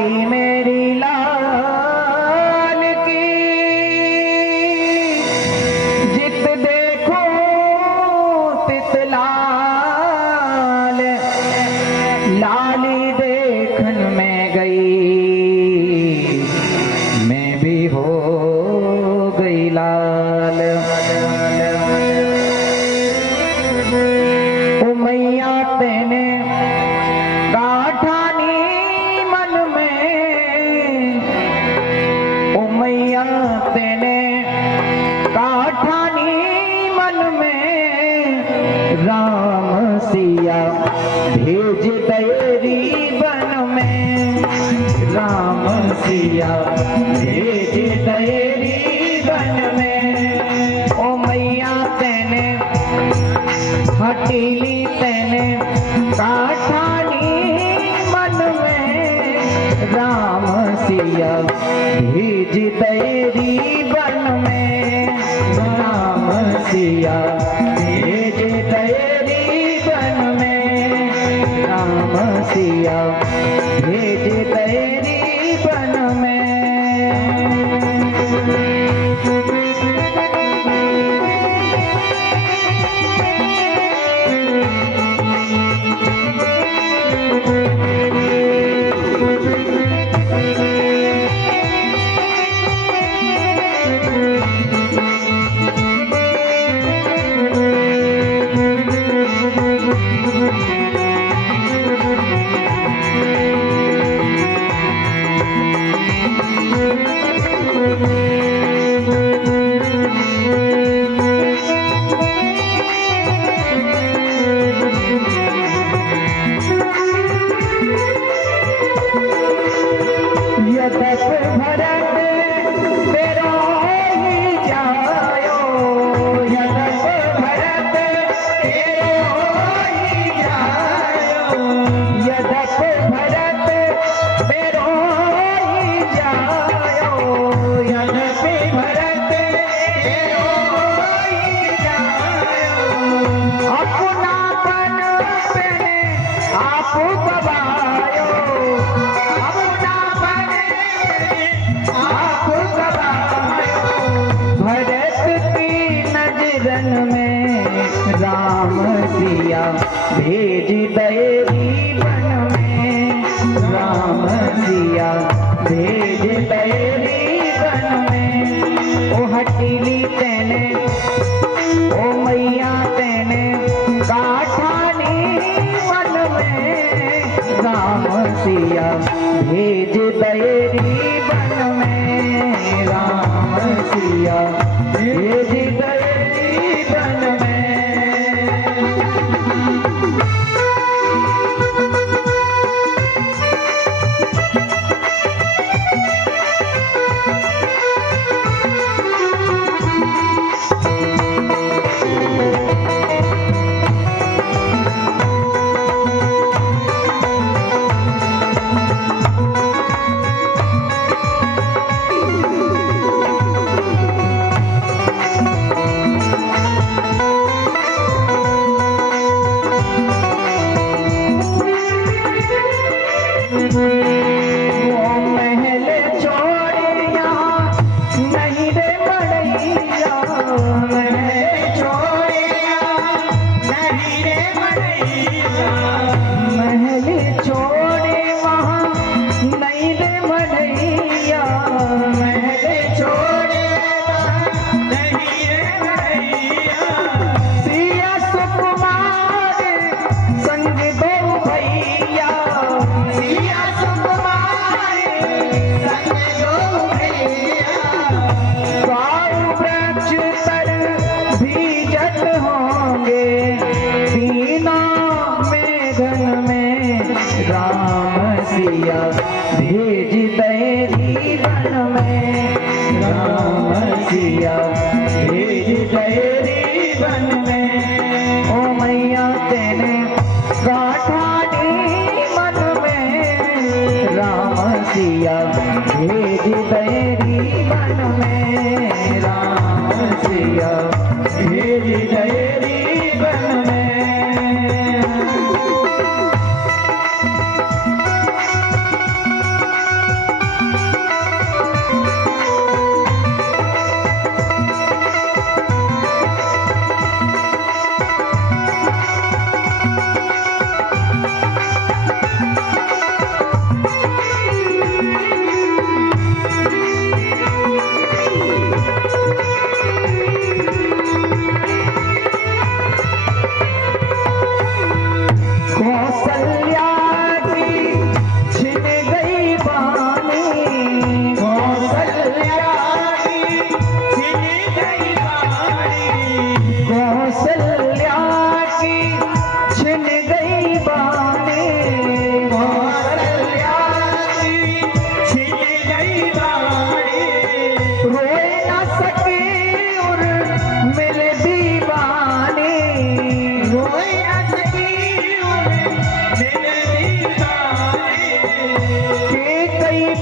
लाली मेरी लाल की जित देखो तित लाल। लाली देखन में गई मैं भी हो गई लाल। ओ मैया तेने गाठानी मन में, ओ मैया तेने गाठानी मन में। राम सिया भेज तेरी बन में, राम सिया भेज तेरी बन में। ओ मैया तेने हटीली तेने काठानी मन में। राम सिया भेज तेरी बन में, राम सिया भेज तेरी बन में। राम सिया भेज तेरी बन में। यदप भरत तेरो ही जायो, यदप भरत तेरो ही जायो। यदप भरत तेरो ही जायो, यदप भरत तेरो ही जायो। अपना पन पेने आप गवायो, अपना पन आप गवायो। भरत की नजरन में राम सिया भेज तेरी बन में, राम सिया भेज तेरी बन में। ओ हटीली तेने ओ मैया तेने काठानी मन में। राम सिया भेज तेरी बन में, राम सिया भेज तेरी बन में। राम सिया भेज तेरी बन में, राम सिया भेज तेरी बन में। ओ मैया तेने गाठानी मन में। राम सिया भेज तेरी बन में, राम सिया भेज तेरी बन में।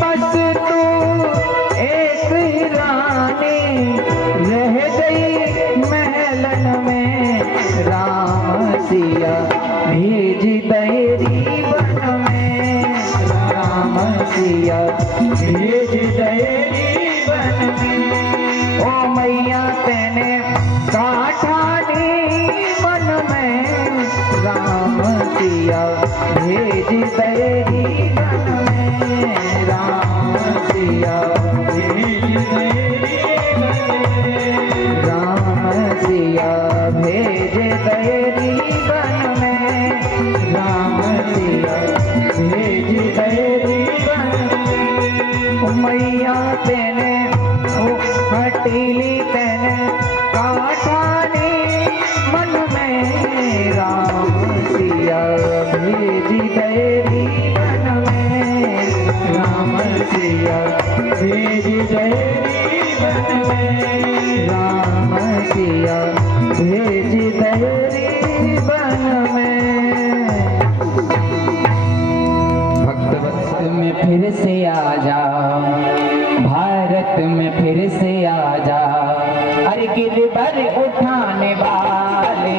बस तू एक ही रानी रह गई महलन में, राम सिया भेज तेरी बन में, राम सिया भेज तेरी बन में। ओ मैया तेने काठानी मन में, राम सिया भेज तेरी बन में, राम सिया भेज तेरी बन में, राम सिया भेज तेरी बन में, राम सिया भेज तेरी बन में। मैया तेने हटीली तेने काठानी मन में, राम सिया भेज तेरी बन में, राम सिया भेज तेरी बन में, राम सिया भेज तेरी बन में। भक्त में फिर से आ जा, भारत में फिर से आ जा, अरे गिरबर उठाने वाले,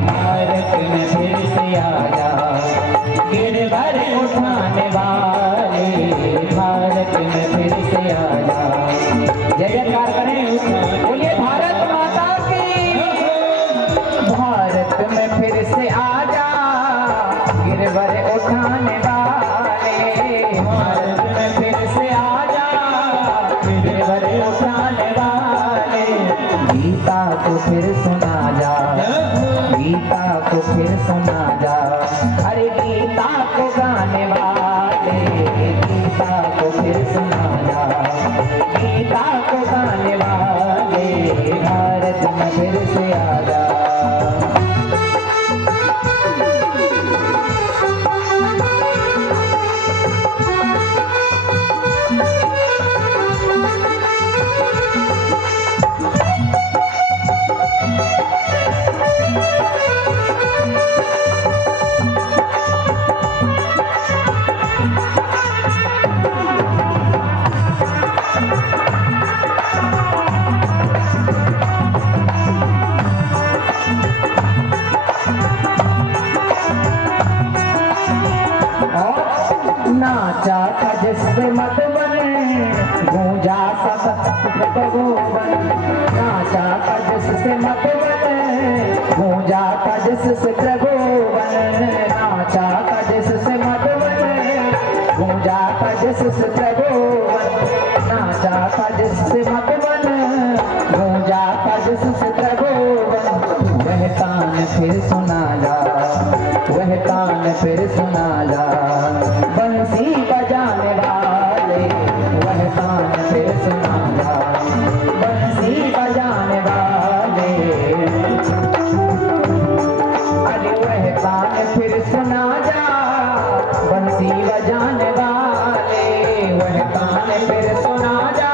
भारत में फिर से आ जा, गिरबर उठाने वाले, भारत में फिर से आ जा। जय जयकार करें, बोलिए भारत माता की। भारत में फिर से आ जा, गिरबर उठाने वाले, भारत में फिर से आ जा, गिरबर उठाने वाले। गीता को फिर सुना जा, गीता को फिर सुना जा, अरे गीता को गाने वाले, गीता को फिर सुना जा, गीता को गाने वाले, भारत में फिर से आ जा। नाचा था जिससे मधुबन, गूंजा सा प्रभुवन, नाचा था जिससे मधुबन, गूंजा था जिससे प्रभुवन, नाचा था जिससे मधुबन, गूंजा था जिससे प्रभुवन, नाचा था जिससे मधुबन, गूंजा था जिससे प्रभुवन। वह तान फिर सुना जा, वह तान फिर सुना जा, बंसी बजाने वाले, वह तान फिर सुना जा, बंसी बजाने वाले, अरे वह तान फिर सुना जा, बंसी बजाने वाले, वह तान फिर सुना जा,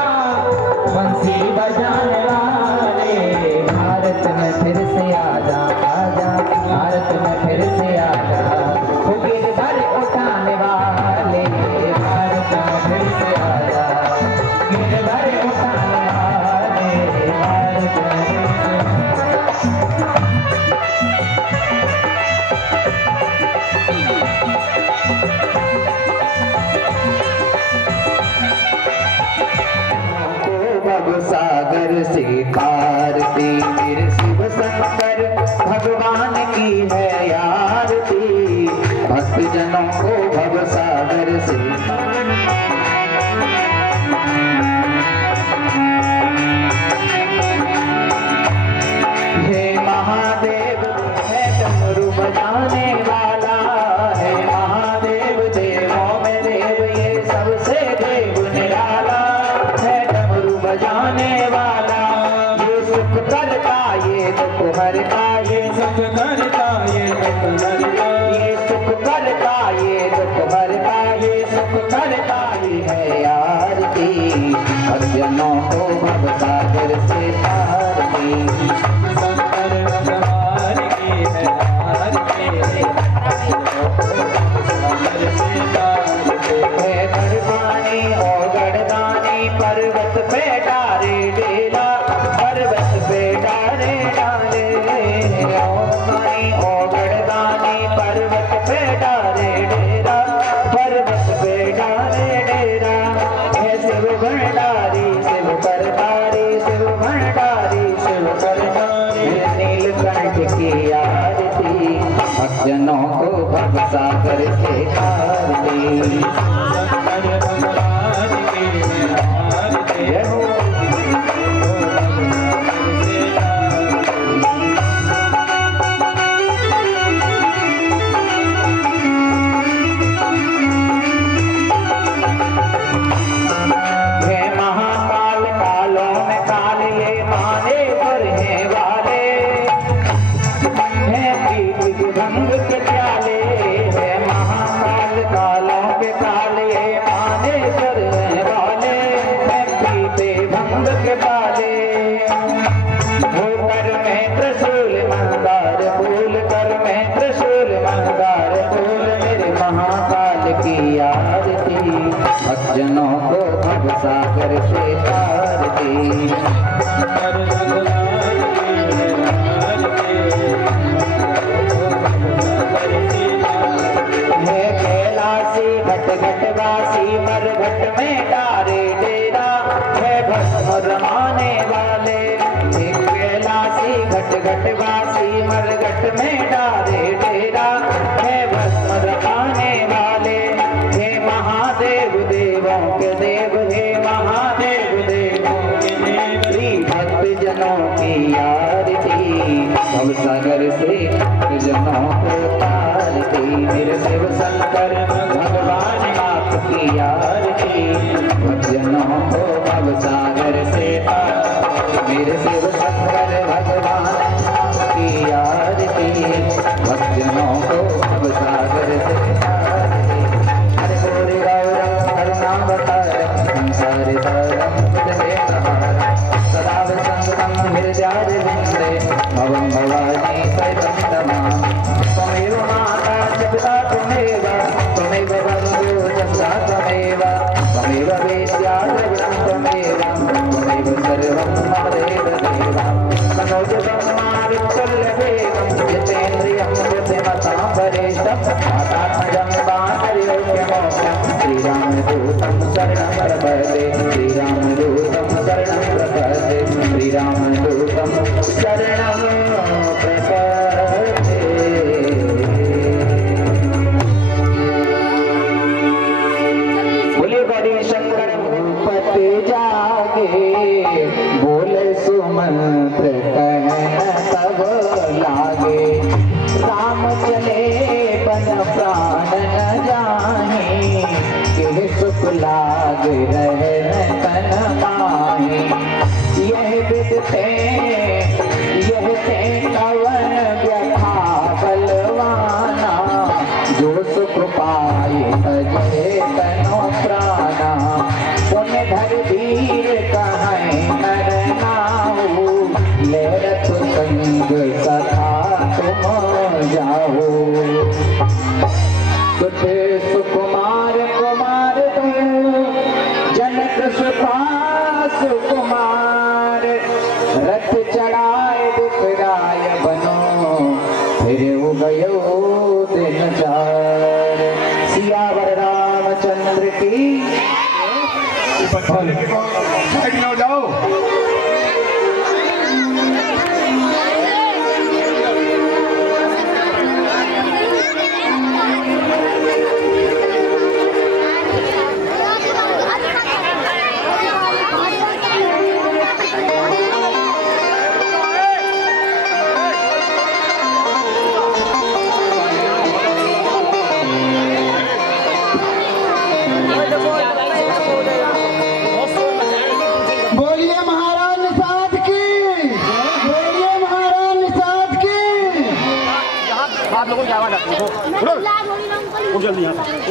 बंसी बजाने वाले। भारत में फिर से आ जा, आजा, भारत में फिर से आ जा, गिरबर उठाने वाले, भारत में फिर से आ जा, गिरबर उठाने वाले, भारत में फिर से भव सागर से पार दी, मेरे शिव शंकर भगवान की है आरती, भक्त जनों को भव सागर से। हे महादेव है डमरू बजाने वाला, है महादेव देवों में देव, ये सबसे देव निराला, है डमरू बजाने वाला, ये सज्जनों को भवसागर से तार दे। सज्जनों को भवसागर से तार दे। हे कैलासी घट घटवासी मरघट में डारे डेरा है भस्म रमाने वाले। हे कैलासी घट घटवासी मरघट में डारे डेरा है भस्म रमाने वाले। हे महादेव देवों के देव, हे महादेव देवों के देव, श्री भक्त जनों की आरती भवसागर से जनों को तार दी। मेरे शिव शंकर भगवान आपकी आरती भक्तजनों को भवसागर से तार। मेरे शिव शंकर भगवान आपकी आरती भक्तजनों को भवसागर से तार दी। हरे बोले गौरव करुणावतारम संसार सारम भुजगेन्द्रहारम सदा वसंतम हृदयारविंदे भवं भवानी सहितं तमाम। त्वमेव माता च पिता त्वमेव, त्वमेव बन्धुः च सखा त्वमेव, त्वमेव वेश्या द्रविणं त्वमेव, त्वमेव सर्वं मम देव देव। मनोज ब्रह्मा विठ्ठलवेगं जितेन्द्रियं बुद्धिमतां वरिष्ठं वातात्मजं वासर्योग्यमोक्षं श्रीरामदूतं शरणं प्रपद्ये। श्रीरामदूतं शरणं प्रपद्ये। श्रीरामदूतं शरणं प्रपद्ये। बोले गौरी शंकर भूपति जागे, बोले सुमंत्र कहन तब लागे। राम चले बन प्राण न जाहि, के सुख लाग रहे तन माहि। यह विदते कवन व्यथा बलवाना, जो सुख पाए तजे तनो प्राणा। पुण्य धर धीर कहें नर नाऊ, लेरत संग सखा तुम जाओ। तुझे सुकुमार कुमार दो, जनक सुपास कुमार। रथ चढ़ाए दिखराय बनो, फिर उगयो दिन चार। सियावर रामचंद्र की जाओ।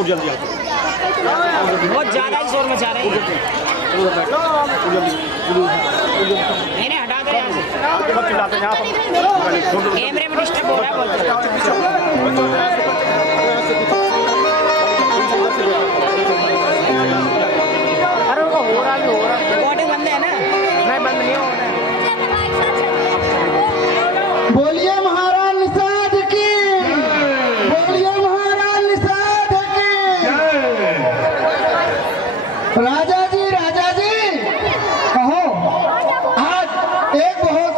जल्दी बहुत ज्यादा ही शोर मचा रहे हैं। नहीं हटा दो यहाँ से, कैमरे में डिस्टर्ब हो रहा है बोलते। अरे वो हो रहा है रिकॉर्डिंग बंद है ना? नहीं बंद नहीं हो रहा है। बोलिए महाराज निषाद की, बोलिए महाराज निषाद की। राजा जी कहो, आज एक बहुत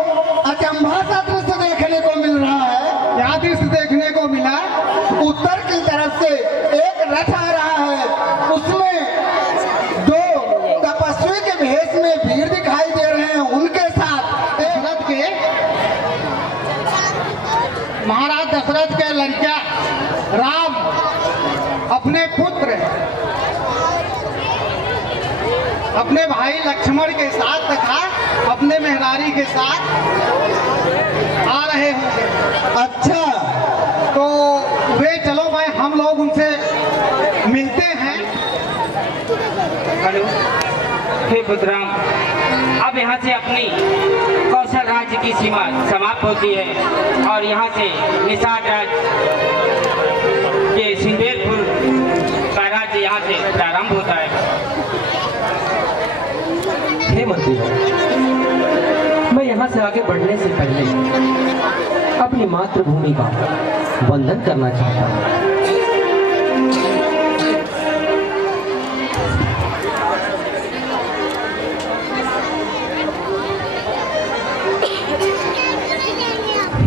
अचंभा सा दृश्य देखने को मिल रहा है। क्या दृश्य देखने को मिला? दशरथ के लड़का राम अपने पुत्र अपने भाई लक्ष्मण के साथ तथा अपने मेहरारी के साथ आ रहे होंगे। अच्छा, तो वे चलो भाई हम लोग उनसे मिलते हैं। हेलो, हे पुत्राम, अब यहाँ से अपनी कौशल राज्य की सीमा समाप्त होती है और यहाँ से निषाद राज्य के सिंदेरपुर का राज्य यहाँ से प्रारंभ होता है। हे मंत्री, मैं यहाँ से आगे बढ़ने से पहले अपनी मातृभूमि का वंदन करना चाहता हूँ।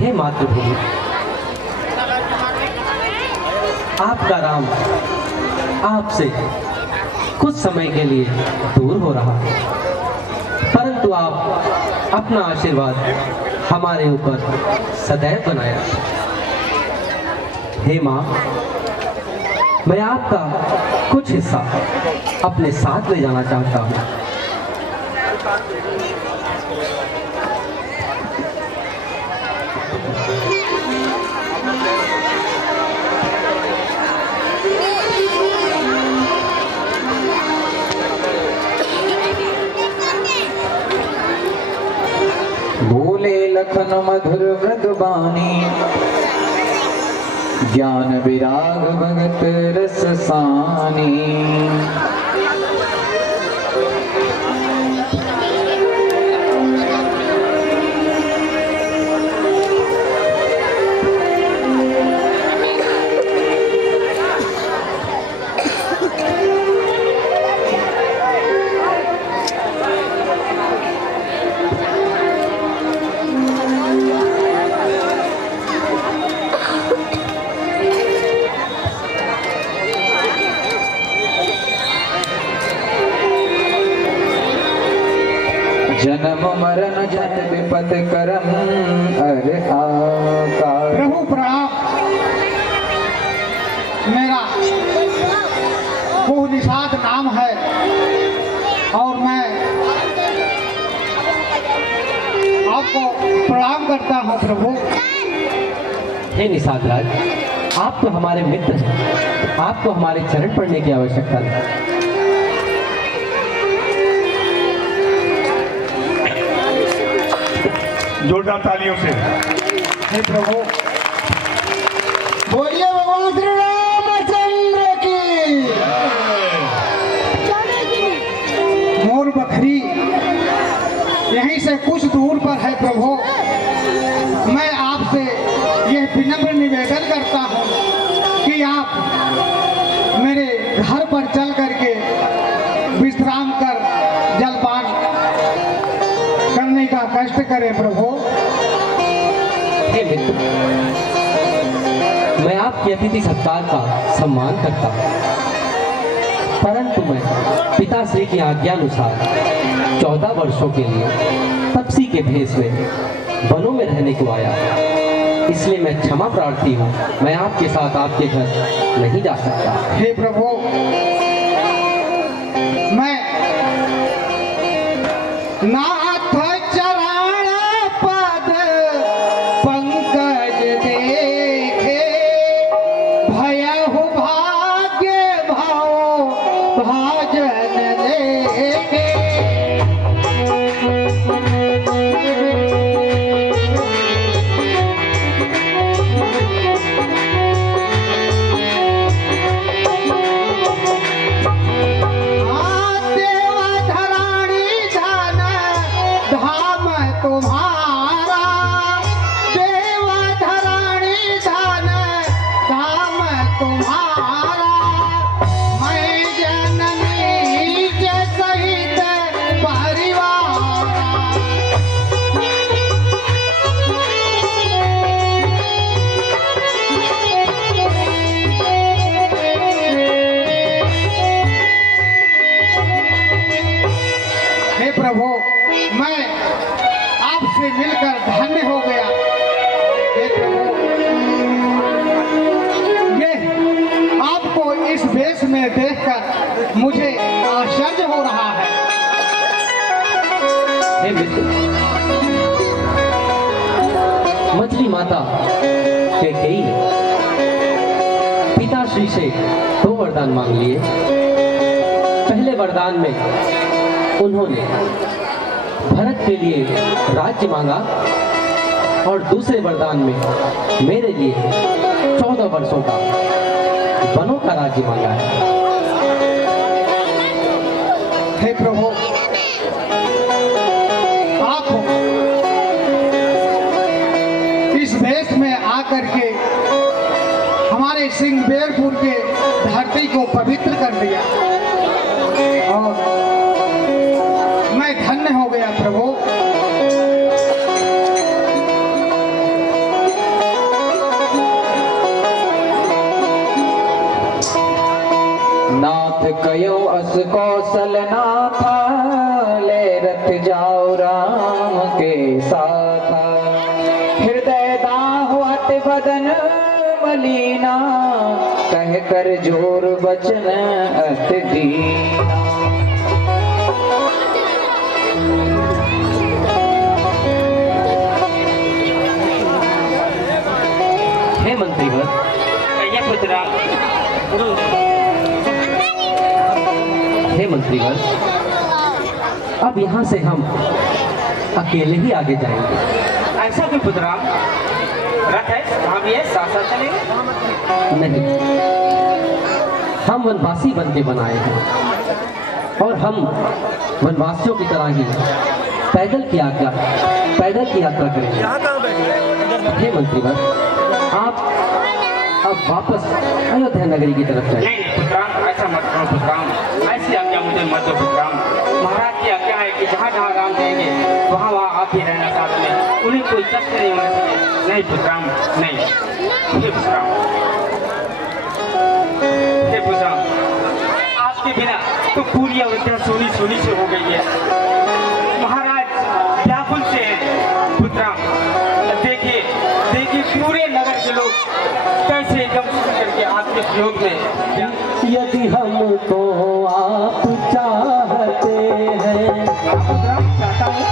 हे मातृभूमि, आपका राम आपसे कुछ समय के लिए दूर हो रहा है, परंतु आप अपना आशीर्वाद हमारे ऊपर सदैव बनाए रखें। हे माँ, मैं आपका कुछ हिस्सा अपने साथ ले जाना चाहता हूँ। बोले लखन मधुर मृदुबानी, ज्ञान विराग भगत रस सानी। जन्म मरण जट विपद करम अरे आकार। प्रभु प्रणाम। मेरा वो निषाद नाम है और मैं आपको प्रणाम करता हूँ प्रभु। हे निषाद राज, आप तो हमारे मित्र हैं, आपको हमारे चरण पड़ने की आवश्यकता नहीं। जोरदार तालियों से। हे प्रभु, बोलिए भगवान श्री रामचंद्र की। मोर बखरी यहीं से कुछ दूर पर है प्रभु। मैं आपसे यह विनम्र निवेदन करता हूँ कि आप मेरे घर पर चल करके विश्राम कर जलपान करने का कष्ट करें प्रभु। हे मित्र, मैं आपके अतिथि सत्कार का सम्मान करता हूँ, परंतु मैं पिताश्री की आज्ञानुसार 14 वर्षों के लिए तपसी के भेष में वनों में रहने को आया, इसलिए मैं क्षमा प्रार्थी हूँ। मैं आपके साथ आपके घर नहीं जा सकता। हे प्रभु, मैं नाथ चरण पद पंकज देखे, भयहु भाग्य भाव भाजन देखे। प्रभु, मैं आपसे मिलकर धन्य हो गया। हे प्रभु, में देखकर मुझे आश्चर्य हो रहा है। हे मित्र, मछली माता कैकेयी ने पिताश्री से 2 वरदान मांग लिए। पहले वरदान में उन्होंने भरत के लिए राज्य मांगा और दूसरे वरदान में मेरे लिए 14 वर्षों का वनों का राज्य मांगा है। हे प्रभु, आप इस देश में आकर के हमारे सिंहबेरपुर के धरती को पवित्र कर दिया और मैं धन्य हो गया प्रभु। नाथ कयो अस कौशल नाथा, ले रथ जाओ राम के साथ। हृदय दाहु अति बदन मलीना, कह कर जोर बचन अति दीना। हे मंत्रीवर, ये पुत्रा, हे मंत्रीवर, अब यहाँ से हम अकेले ही आगे जाएंगे। ऐसा क्यों पुत्रा? रथ है, हम ये साथ साथ चलेंगे। नहीं, हम वनवासी बन के बनाए हैं और हम वनवासियों की तरह ही पैदल की यात्रा करेंगे। हे मंत्रीवर, आप अब वापस अयोध्या नगरी की तरफ जाइए। नहीं पुत्रा, ऐसा मत करो पुत्रा, ऐसी आज्ञा मुझे मत दो पुत्रा। महाराज की आज्ञा है कि जहाँ जहाँ राम देंगे वहाँ वहाँ आप ही रहना साथ में, उन्हें कोई कष्ट नहीं होना चाहिए। नहीं पुत्रा, नहीं। हे पुत्रा, हे पुत्रा, आपके बिना तो पूरी अयोध्या सोनी सोनी से हो गई है। महाराज व्याकुल से हैं पुत्रा। देखिए देखिए पूरे नगर के लोग कैसे एकदम करके आपके प्रयोग में। यदि हमको आप चाहते हैं, पुत्रा चाहता हूँ,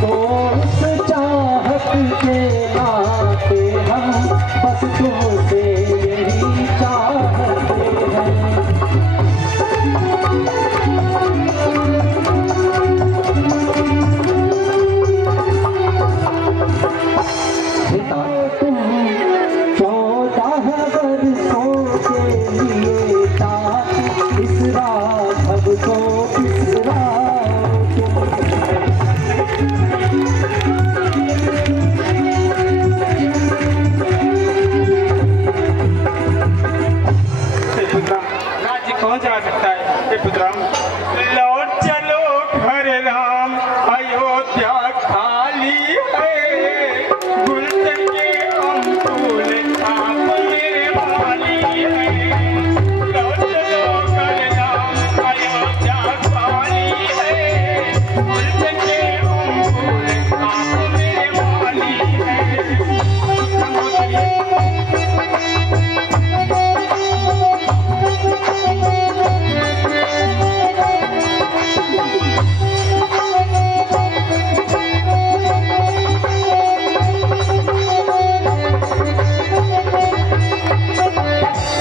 तो उस चाहत के नाते हम बस तुमसे यही चाहते हैं। पिता, तुम 14 वर्षों के लिए साथ इस राघव को बिसराओ पुत्रा। राज्य कौन चला सकता है? हे पुत्रा, लौट चलो घर राम, अयोध्या खाली है। गुलशन के अंकुल आप मेरे वाली है। लौट चलो घर राम, अयोध्या खाली है। गुलशन के अंकुल आप मेरे वाली है।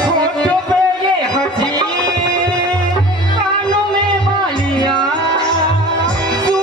होठों पे ये हंसी, कानों में बालियां, तू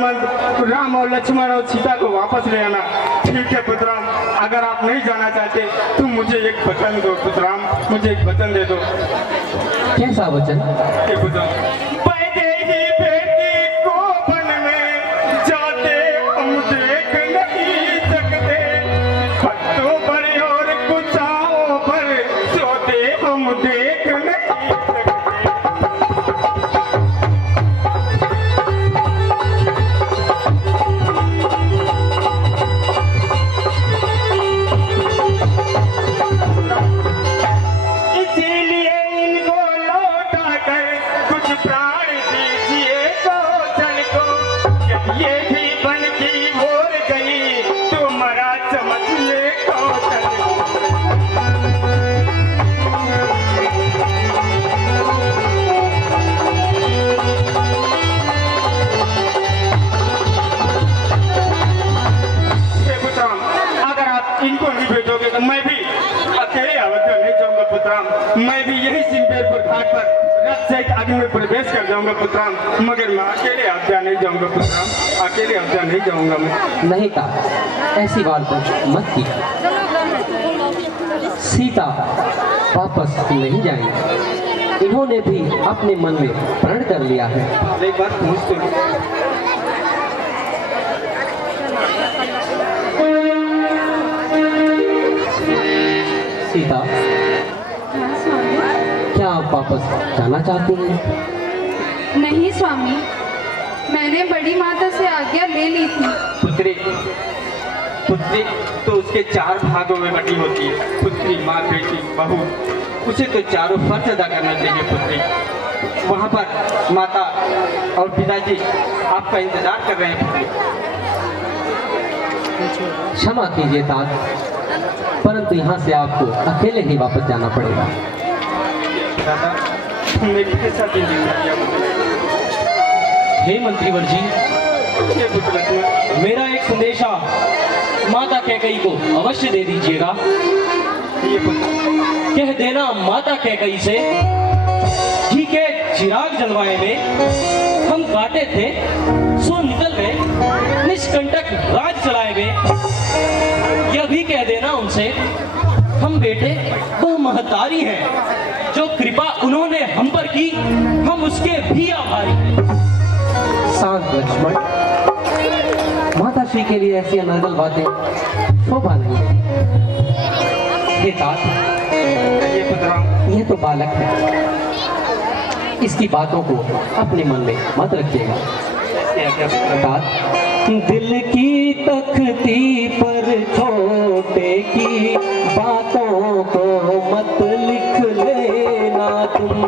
तुरंत राम और लक्ष्मण और सीता को वापस ले आना। ठीक है पुत्राम, अगर आप नहीं जाना चाहते तो मुझे एक वचन दो पुत्राम, मुझे एक वचन दे दो। कैसा वचन? हे पुत्राम, वैदेही बेटी को वन में जाते हम देख नहीं सकते, भक्तों पर और कुचाओं पर सोते हम देख नहीं सकते। इनको नहीं भेजोगे तो मैं भी अकेले अवध्या नहीं जाऊंगा पुत्राम। मैं भी यही सिंहपुर घाट पर रथ सहित आगे में प्रवेश कर जाऊंगा पुत्राम, मगर मैं अकेले अवध्या नहीं जाऊंगा पुत्राम, अकेले अवध्या नहीं जाऊंगा मैं। नहीं कहा, ऐसी बात मत की। सीता वापस नहीं जाएंगे, इन्होंने भी अपने मन में प्रण कर लिया है। एक बात पूछ तो सीता, क्या आप वापस जाना चाहती हैं? नहीं स्वामी, मैंने बड़ी माता से आज्ञा ले ली थी। पुत्री, पुत्री तो उसके 4 भागों में बटी होती है, पुत्री, माँ, बेटी, बहू, उसे तो चारों फर्ज अदा करना चाहिए पुत्री। वहाँ पर माता और पिताजी आपका इंतजार कर रहे हैं पुत्री। क्षमा कीजिए तात, परंतु यहाँ से आपको अकेले ही वापस जाना पड़ेगा। दादा, मेरी कैसा दिन दिया मुझे? हे मंत्रीवर जी, हे पुत्र, मेरा एक संदेशा माता कैकई को अवश्य दे दीजिएगा। ये पुत्र, कह देना माता कैकई से घी के चिराग जलवाए में हम काटे थे सो निकल गए, निष्कंटक राज चलाए गए। यह भी कह देना उनसे हम बेटे वह महतारी हैं जो कृपा उन्होंने हम पर की, हम उसके भी आभारी हैं। शांत लक्ष्मण, माता श्री के लिए ऐसी अनर्गल बातें शोभा नहीं है। हे तात, ये पुत्र, यह तो बालक है, इसकी बातों को अपने मन में मत रखिएगा। तात, दिल की तख्ती पर छोटे की बातों को मत लिख लेना तुम।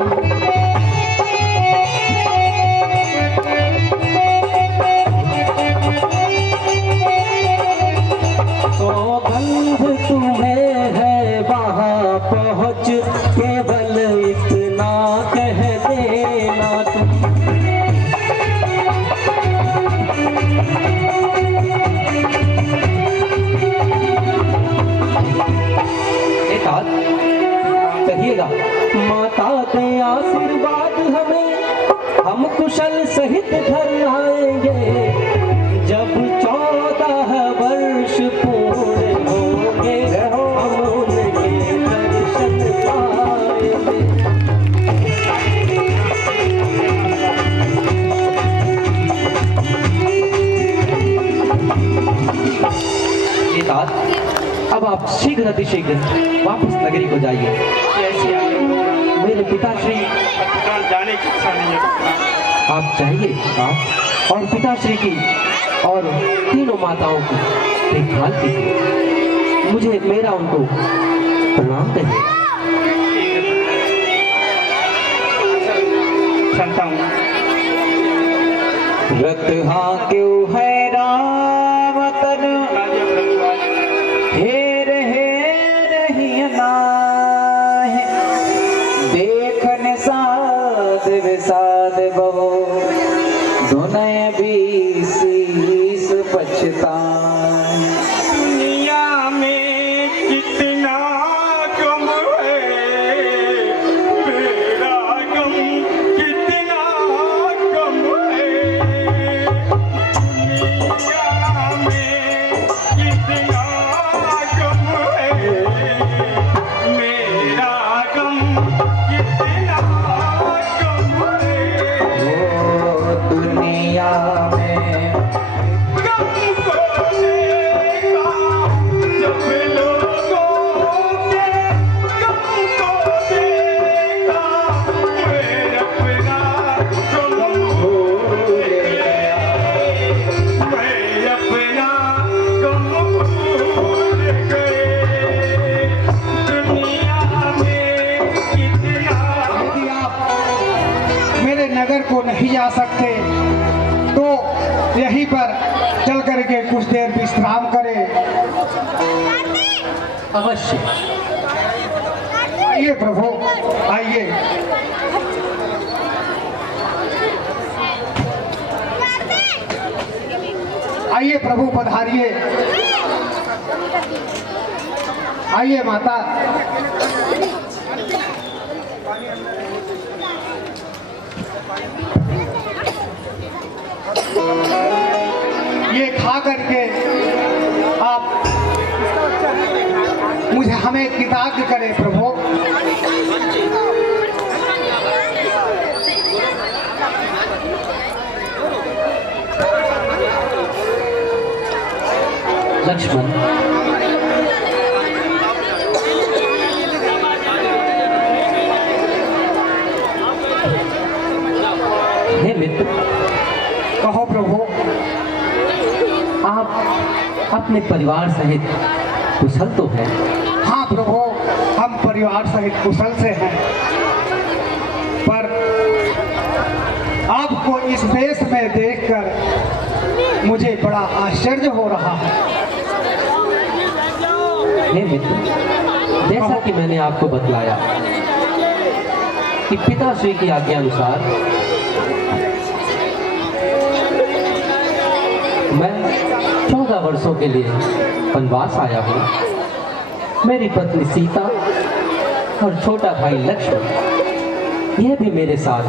सौगंध तुम्हें है वहाँ पहुँच, केवल इतना कह देना तुम। कहिएगा माता दे आशीर्वाद हमें, हम कुशल सहित घर आएंगे। जब 14 वर्ष पूरे होंगे, हम उनके दर्शन पाएंगे। ये बात, अब आप शीघ्र अतिशीघ्र वापस नगरी को जाइए। कैसी आगे मेरे पिताश्री, जाने की इच्छा नहीं है। आप जाइए आप और पिताश्री की और तीनों माताओं की देखभाल कीजिए। मुझे मेरा उनको प्रणाम कहिए। चलता हूँ। रत हाँ क्यों है राम तन, हेर नहीं नाहे, देखन साध विसाद बहु, दुनय बीस पछताए। दुनिया में कितना गम है, मेरा गम कितना गम है। जा सकते तो यहीं पर चल करके कुछ देर विश्राम करें। अवश्य। आइए प्रभु, आइए। आइए प्रभु, पधारिए। आइए माता। ये खा करके आप मुझे हमें कृतज्ञ करें प्रभु। लक्ष्मण, हे मित्र, कहो प्रभु। आप अपने परिवार सहित कुशल तो हैं? हाँ प्रभु, हम परिवार सहित कुशल से हैं, पर आपको इस देश में देखकर मुझे बड़ा आश्चर्य हो रहा है। हे मित्र, जैसा कि मैंने आपको बतलाया कि पिताश्री की आज्ञा अनुसार मैं 14 वर्षों के लिए वनवास आया हूँ। मेरी पत्नी सीता और छोटा भाई लक्ष्मण यह भी मेरे साथ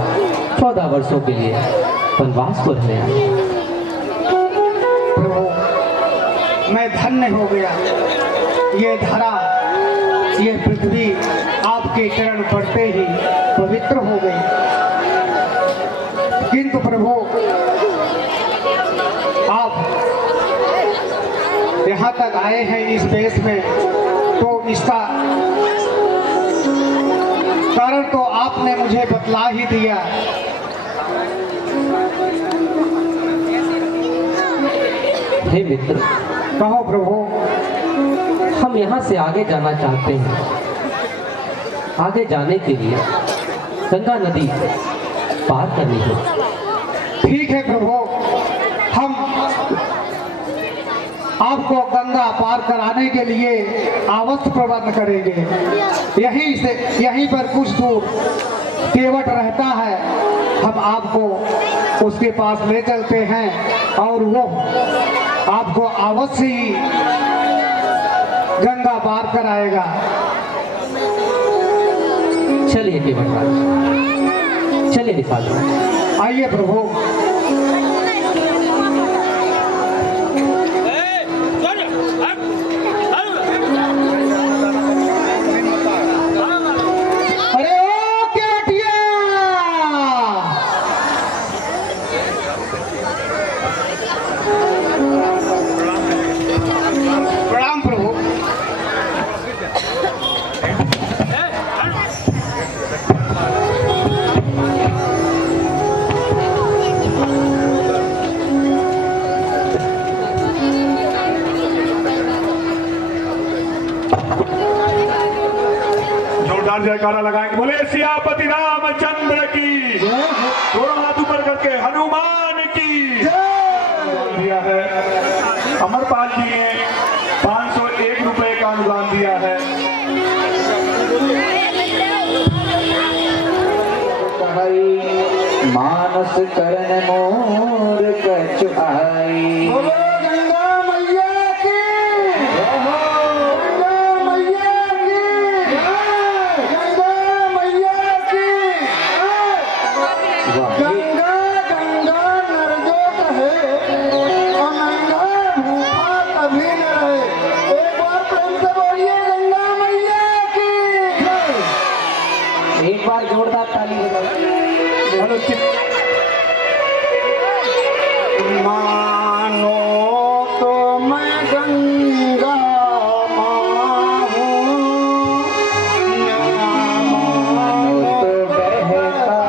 14 वर्षों के लिए वनवास को रहने आए। प्रभु, मैं धन्य हो गया। ये धरा, ये पृथ्वी आपके चरण पड़ते ही पवित्र हो गई। किंतु प्रभु, आप यहाँ तक आए हैं इस देश में, तो इसका कारण तो आपने मुझे बतला ही दिया। हे मित्र, कहो प्रभु। हम यहाँ से आगे जाना चाहते हैं। आगे जाने के लिए गंगा नदी पार करनी है। ठीक है प्रभु, हम आपको गंगा पार कराने के लिए अवश्य प्रबंध करेंगे। यहीं पर कुछ दूर केवट रहता है, हम आपको उसके पास ले चलते हैं और वो आपको अवश्य ही गंगा पार कराएगा। चलिए केवट राज, चलिए निशाद राज। आइए प्रभु। अरे ओ केवटिया! प्रणाम प्रभु। जोरदार जयकारा लगाएंगे, बोले सियापति रामचंद्र की। दोनों हाथ ऊपर करके हनुमान की। दिया है अमरपाल जी ने 501 रुपए का अनुदान दिया है। मानस करण मोर कछु आई। गंगा मैया की, गंगा मैया की, गंगा मैया की। गंगा गंगा नरजोत है, अनंगा भूखा कभी न रहे। एक बार प्रेम से बोलिए गंगा मैया की। एक बार जोरदार ताली बजाओ। मानो तो मैं गंगा माँ हूँ, मानो तो बहता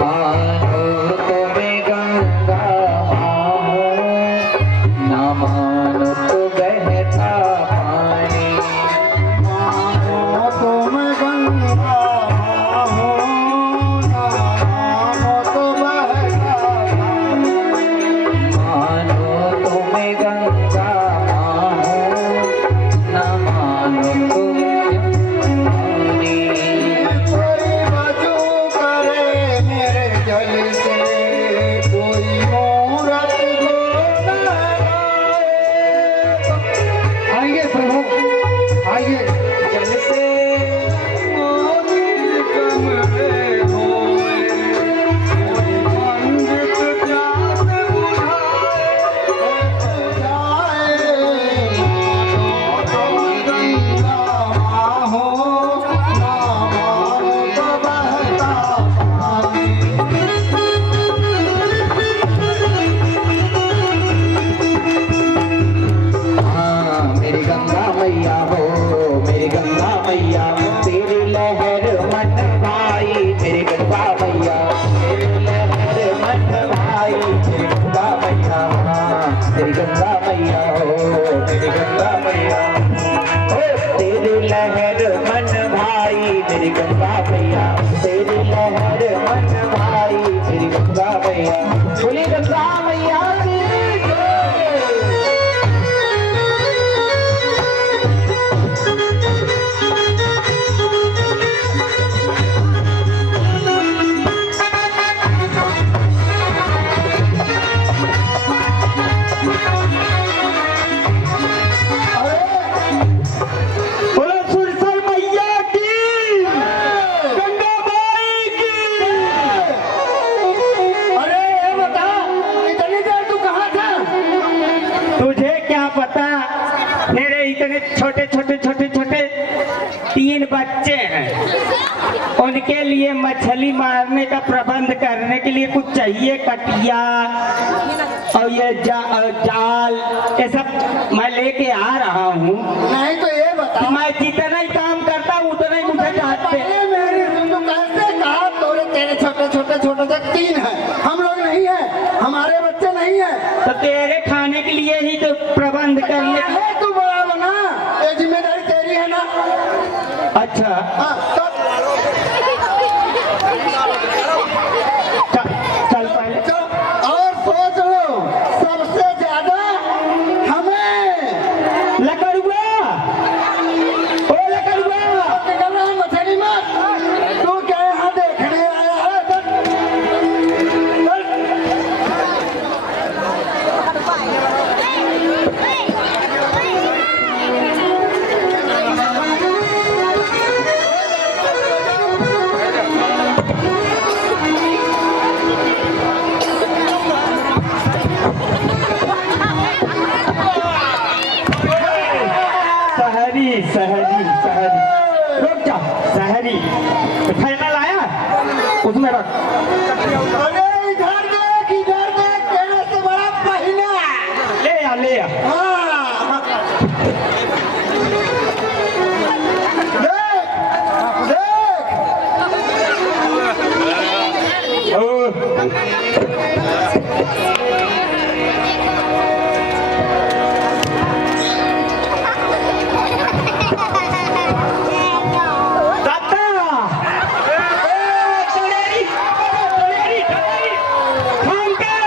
मानो तो मैं गंगा माँ न मानो तो बहता पानी। मानो तो मैं गंगा माँ हूँ, आइए। जल से मोहित कमरे होए, पंडित प्यास बुझाए, गंगा हो ना मानो तो बहता पानी। हाँ मेरी गंगा मैया हो, मेरी गंगा मैया, तेरी लहर मन भाई, मेरी गंगा मैया, तेरी लहर मन भाई, मेरी गंगा मैया, हाँ तेरी गंगा मैया हो, मेरी गंगा मैया, हो तेरी लहर मन भाई, मेरी गंगा मैया, तेरी लहर मन भाई, मेरी गंगा मैया, बोली गंगा मैया की जय। बोलो सुरसर मैया की, गंगा माई की। अरे ये बता, इतनी देर तू कहाँ था? तुझे क्या पता, मेरे इतने छोटे छोटे छोटे छोटे 3 बच्चे हैं, उनके लिए मछली मारने का प्रबंध करने के लिए कुछ चाहिए, कटिया और ये जाल, ये सब मैं लेके आ रहा हूँ। नहीं तो ये बता, मैं जितना ही काम करता हूँ उतना ही मुझे डांटते हैं। पहले मेरी सुन, तू कैसे कहा तोरे तेरे छोटे छोटे छोटे तक 3 हैं, हम लोग नहीं हैं, हमारे बच्चे नहीं हैं। तो तेरे खाने के लिए ही तो प्रबंध करने। है तू बड़ा बना, ये जिम्मेदारी तेरी है ना। अच्छा हाँ तो चल पहले चलो और सोच लो, सबसे ज्यादा हमें लकड़ुआ, ओ लकड़ुआ, निकल रहा है मछली मार। तू क्या यहाँ देखने आया है? सहरी सहरी सहरी, रुक जा, सहरी थैला लाया, उसमें रख। अरे इधर देख, तेरे से बड़ा पहिला। ले आ हाँ देख देख, ओ, दादा, तोड़ेरी, थाम के,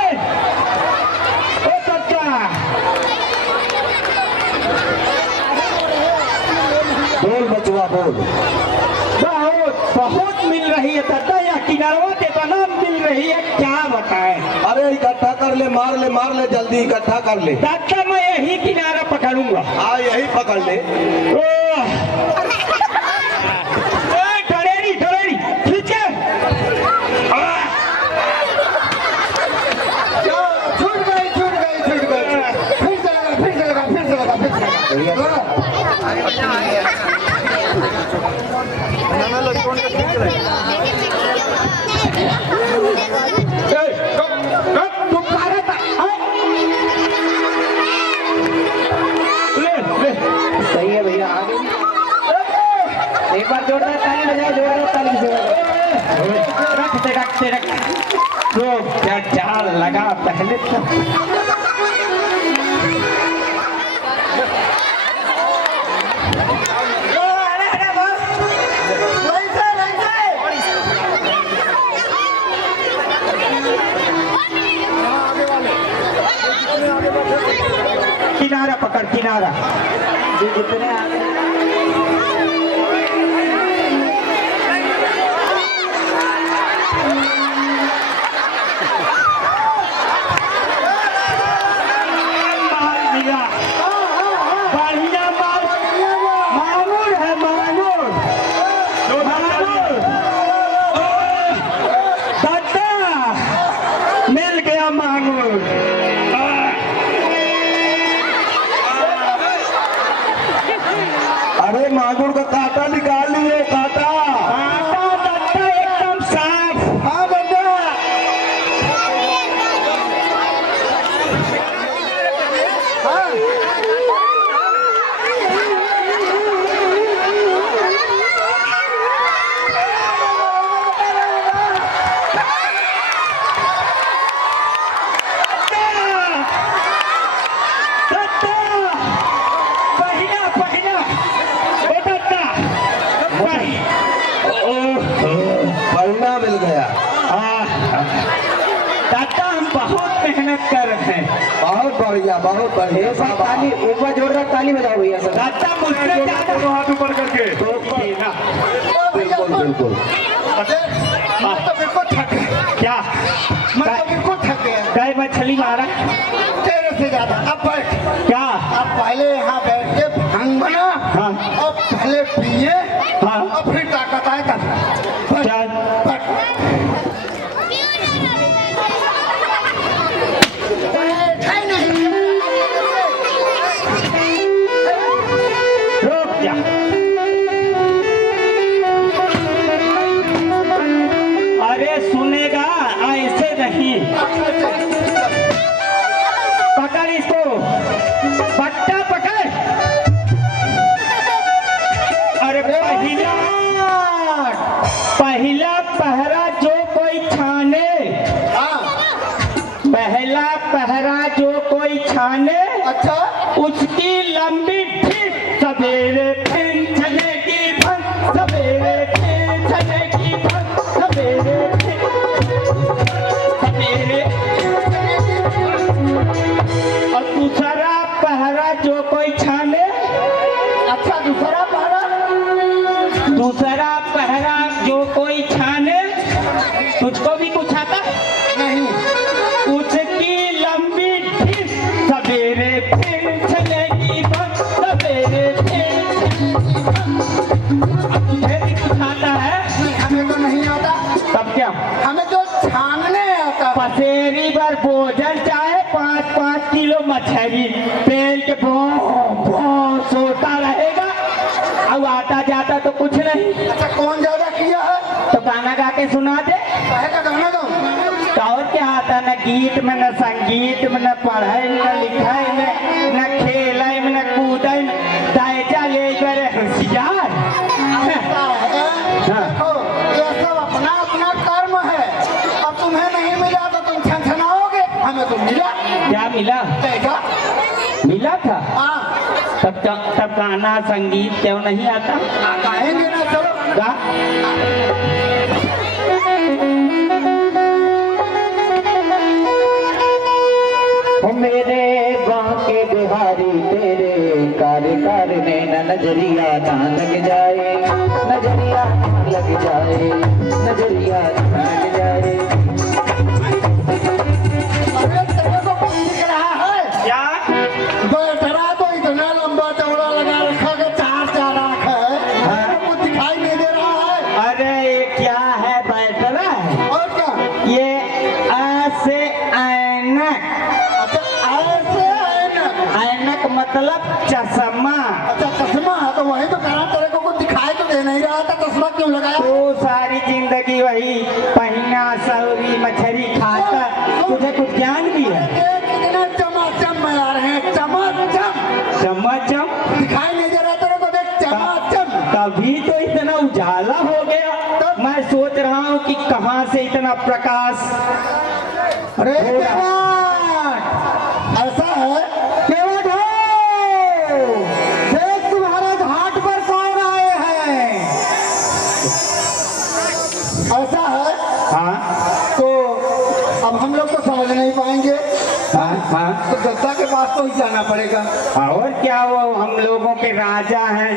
ओ दादा, बोल बचवा बोल। बहुत बहुत मिल रही है दादा, या किनारों के बना मिल रही है, क्या बताएं अरे इकट्ठा कर ले, मार ले जल्दी, इकट्ठा कर ले। दादा, मैं यही किनारा पकड़ूंगा। हाँ यही पकड़ ले। टरेरी खींच के, छूट गई। फिर से लगा। तू पारा था, ले सही है भैया, आगे एक बार जोरदार ताली बजाओ, जोरदार ताली से रख तो क्या जाल लगा पहले तो। किनारा पकड़, किनारा जितने आगे। मार दिया, बढ़िया मार, बढ़िया, बहुत बढ़िया। एक बार ताली, एक बार जोरदार ताली बजाओ भैया सब। दादा मुझसे ज्यादा दोनों हाथ ऊपर करके बिल्कुल बिल्कुल। मैं तो बिल्कुल थक गया, क्या मैं तो बिल्कुल थक गया गाय मछली मारा तेरे से ज्यादा। अब बैठ, क्या? अब पहले यहाँ बैठ के भांग बना हाँ। और पहले पिए हाँ। और फिर ताकत आए तब बैठ, क्या? बैठ। रोक जा। अरे सुनेगा ऐसे नहीं, पकड़ इसको, पट्टा पकड़। अरे पहला पहरा जो कोई छाने, पहला पहरा जो कोई छाने, अच्छा उसकी लंबी ठीक सवेरे फिर चलेगी भंग, सवेरे फिर चलेगी भंग, सवेरे फिर सवेरे। और दूसरा पहरा जो कोई छाने, अच्छा दूसरा पहरा, दूसरा पहरा जो कोई छाने, तुझको भी कुछ आता? नहीं उसकी लंबी ठीक सवेरे फिर चलेगी भंग, सवेरे फिर चलेगी भंग। अब तुझे भी कुछ आता है? नहीं, हमें तो नहीं आता, तब क्या? हमें तो छानने आता। पसेरी पर भोजन चाहे 5-5 किलो मछली तेल के सोता रहेगा, अब आता जाता तो कुछ नहीं। अच्छा कौन ज्यादा किया है? तो गाना गा के सुना दे। कहे का गाना गाऊं? तो और क्या आता? न गीत में, न संगीत में, न पढ़ाई में, न लिखाई में, न खेलाई में, न कूदाई में, दायजा ले गए होशियार। ऐसा है, देखो ये सब अपना अपना कर्म है। अब तुम्हें नहीं मिला तो तुम छनछनाओगे, हमें तो मिला। क्या मिला? देखा? मिला था। हाँ तब गाना संगीत क्यों नहीं आता? गाएंगे ना, चलो गा। मेरे बांके बिहारी तेरे कार ने न नजरिया ना लग जाए, नजरिया ना लग जाए, नजरिया ना लग जाए। अरे तेरे को कुछ दिख रहा है? क्या? बैठरा तो इतना लंबा चौड़ा लगा रखा कि 4 आँख है, कुछ दिखाई नहीं दे रहा है। अरे ये क्या है? बैटरा है। और क्या? ये ऐसे ऐनक, ऐसे ऐनक, ऐनक मतलब चश्मा। अच्छा चश्मा है, तो वही तो कह रहा, तेरे को कुछ दिखाई तो दे नहीं रहा था, चश्मा क्यों लगाया? तू सारी जिंदगी वही पहिना सौरी मछली खाता, तुझे कुछ ज्ञान भी है? कितने चमाचम में आ रहे हैं, चमाचम चमचम दिखाई नहीं दे रहा तेरे को, देख चमाचम। तभी तो इतना उजाला हो गया। मैं सोच रहा हूँ कि कहाँ से इतना प्रकाश। अरे केवट, ऐसा है केवट हो, देख तुम्हारे घाट पर कौन आए हैं। ऐसा है, हाँ तो अब हम लोग तो समझ नहीं पाएंगे, हाँ हाँ। तो दत्ता के पास तो ही जाना पड़ेगा। और क्या, वो हम लोगों के राजा हैं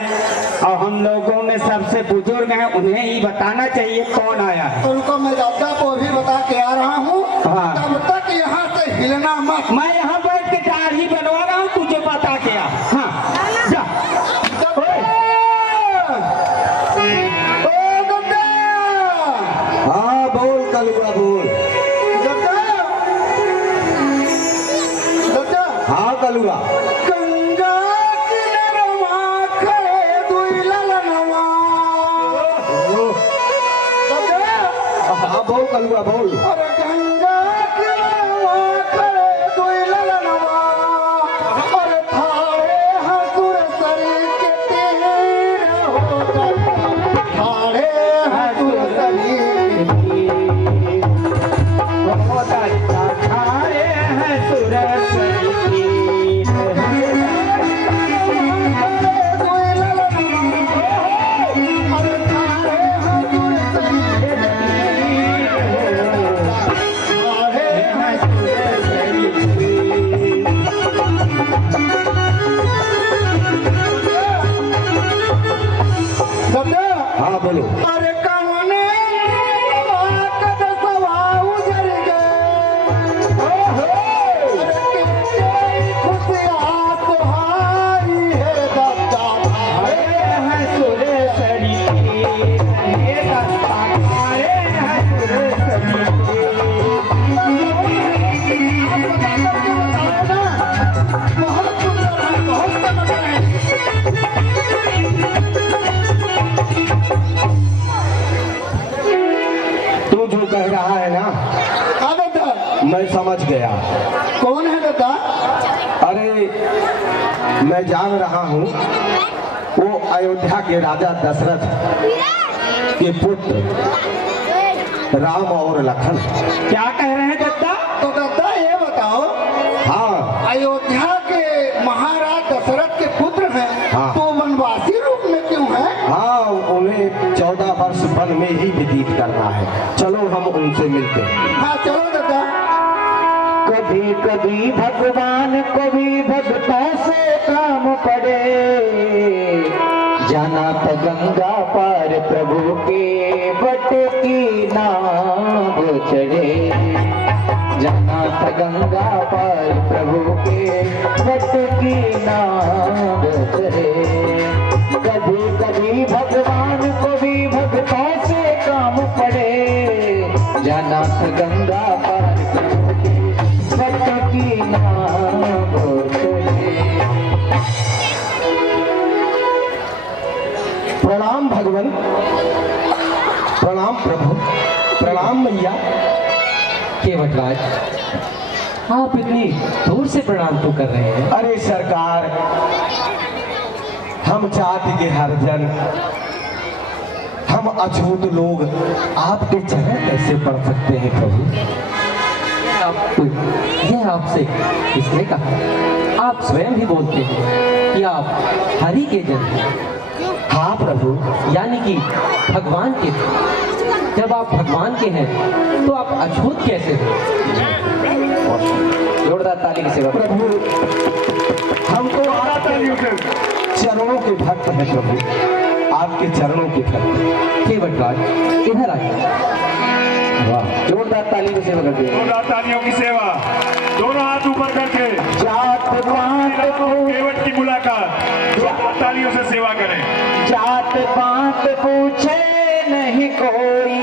और हम लोगों में सबसे बुजुर्ग हैं, उन्हें ही बताना चाहिए कौन आया है। उनको मैं दत्ता को भी बता के आ रहा हूँ, हाँ। तब तक यहाँ से हिलना मत। मैं यहाँ बैठ के दाढ़ी बनवा रहा हूँ, तुझे बता के आ। हाँ जा। ओए, ओ दत्ता, हाँ बोल कलुआ बोल। दत्ता, दत्ता, हाँ कलुआ। गंगा किनारवा खड़े दुई ललनवा। दत्ता, हाँ बोल कलुआ बोल। अरे गंगा किनारवा खड़े दुई ललनवा, अरे थारे हसुर शरीर के तीर हो दत्ता, थारे हसुर शरीर के तीर। बहुत अच्छा खाए हैं सुरसरी की। बोलो। अरे कौने वाकद सवाऊ जर गए, अरे कितनी खुशियाँ सुहाई है दत्ता आए हैं सुरेश्वरी हे दत्ता आए हैं सुरेश्वरी बहुत सुंदर है, बहुत चमक है। तू जो कह रहा है ना हाँ दादा, मैं समझ गया। कौन है दादा? अरे मैं जान रहा हूँ वो अयोध्या के राजा दशरथ के पुत्र राम और लखन। क्या कह रहे हैं दत्ता? तो दादा ये बताओ, हाँ अयोध्या के महाराज दशरथ के पुत्र हैं, हाँ। तो वनवासी रूप में क्यों है? हाँ, उन्हें 14 वर्ष वन में ही व्यतीत करना है। चलो हम उनसे मिलते हैं। हाँ चलो दादा। कभी कभी भगवान को भी भक्तों से काम पड़े, जाना तो गंगा पार प्रभु के बट की नाव चढ़े, जाना तो गंगा पार प्रभु के बट की नाव चढ़े। कभी कभी भगवान को भी भक्तों से काम पड़े, जाना तो गंगा पार प्रभु के बट की नाव चढ़े। प्रणाम भगवान, प्रणाम प्रभु, प्रणाम मैया। केवटराज, आप इतनी दूर से प्रणाम तो कर रहे हैं। अरे सरकार, हम जाति के हरिजन, हम अछूत लोग आपके चरण कैसे पढ़ सकते हैं प्रभु? यह आपसे किसने कहा? आप स्वयं ही बोलते हैं कि आप हरि के जन हैं। हाँ प्रभु। यानी कि भगवान के। जब आप भगवान के हैं तो आप अछूत कैसे हो? जोरदार ताली की सेवा। प्रभु, हम तो आपके चरणों के भक्त हैं प्रभु, आपके चरणों के भक्त। केवटराज, इधर आइए। वाह, जोरदार ताली की सेवा करते हैं। जोरदार तालियों की सेवा, दोनों हाथ ऊपर करके जात पात केवट की मुलाकात, जोरदार तालियों से सेवा करें। जात पात पूछे नहीं कोई,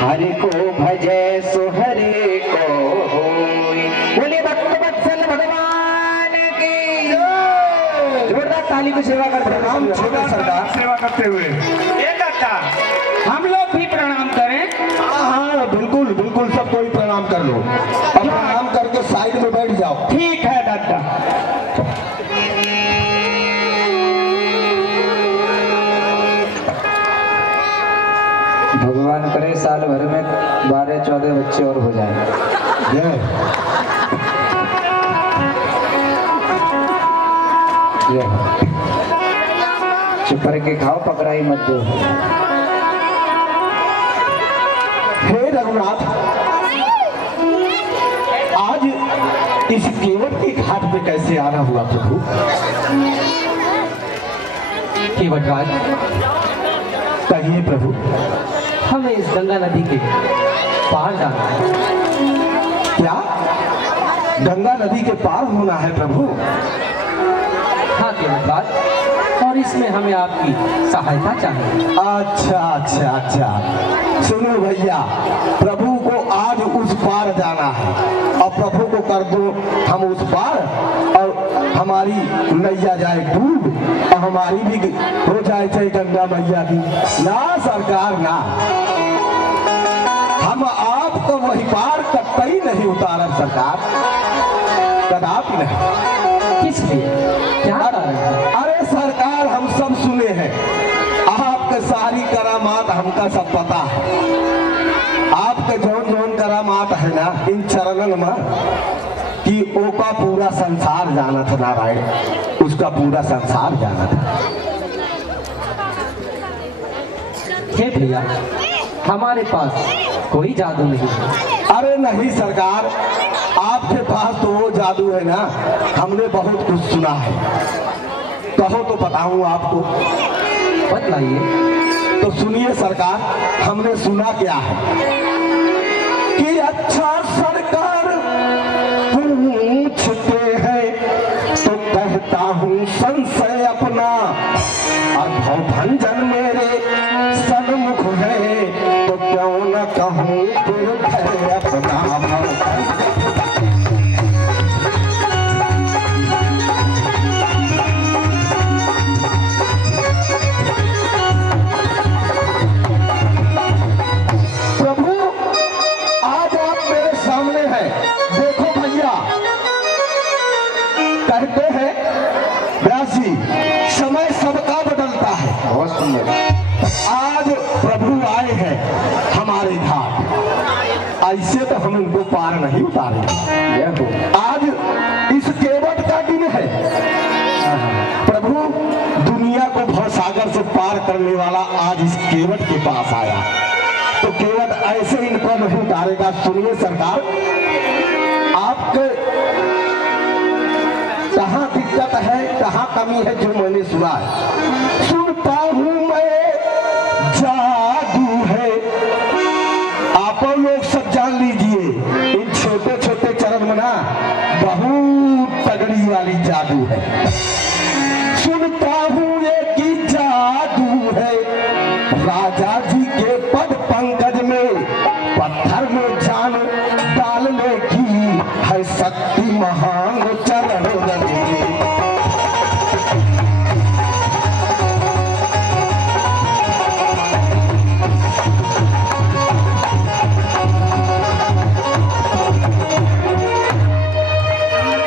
हरि को भजे सो हरि को होई। बोले भक्त वत्सल भगवान की जय। जोरदार ताली की सेवा करते हैं। प्रणाम छोटा सरदार। सेवा करते हुए ये दत्ता, हम लोग भी प्रणाम करें। हाँ हाँ, बिल्कुल बिल्कुल, सब कोई प्रणाम कर लो। अब प्रणाम करके साइड में बैठ जाओ। ठीक है दादा। भगवान करे साल भर में 12-14 बच्चे और हो जाए। जय। चुप करके खाओ, पकड़ाई मत दो। हे रघुनाथ, आज इस केवट के घाट पे कैसे आना हुआ प्रभु? केवटराज, कहिए प्रभु। हमें इस गंगा नदी के पार जाना है। क्या गंगा नदी के पार होना है प्रभु? हाँ केवटराज, और इसमें हमें आपकी सहायता चाहिए। अच्छा अच्छा अच्छा, सुनो भैया, प्रभु को आज उस पार जाना है और प्रभु को कर दो हम उस पार, और हमारी नैया जाए डूब और हमारी भी हो जाए चाहे गंगा मैया की। ना सरकार ना, हम आपको वही पार कतई नहीं उतारब सरकार, कदापि नहीं। किस लिए? क्या कारण है? अरे सरकार, हम सब सुने हैं आपके सारी करामात, हमका सब पता है। आपके जौन जौन करामात है ना इन चरणन में, कि ओका पूरा संसार जाना था, नारायण उसका पूरा संसार जाना था। हे भैया, हमारे पास कोई जादू नहीं है। अरे नहीं सरकार, आपके पास तो वो जादू है ना, हमने बहुत कुछ सुना है। कहो तो बताऊं आपको। बतलाइए। तो सुनिए सरकार, हमने सुना क्या है कि अच्छा सरकार पूछते हैं तो कहता हूँ संशय अपना, और भवभंजन मेरे सन्मुख है तो क्यों न कहूँ फिर भय अपना। प्रभु आज आप मेरे सामने हैं, देखो भैया, कहते हैं व्यास जी समय सबका बदलता है। बहुत सुंदर। आज प्रभु आए हैं हमारे घाट, ऐसे तो हम उनको पार नहीं उतारेंगे। आज इस केवट का दिन है, प्रभु दुनिया को भवसागर से पार करने वाला आज इस केवट के पास आया, तो केवट ऐसे इनको नहीं उतारेगा। सुनिए सरकार, आपके कहाँ दिक्कत है, कहाँ कमी है, जो मैंने सुना है, सुनता हूँ मैं जादू है। आप लोग सब जान लीजिए, इन छोटे छोटे चरण में ना बहुत तगड़ी वाली जादू है। सुनता हूँ ये कि जादू है, राजा जी के पद पंकज में पत्थर में जान डालने की है शक्ति महान चरण रजे।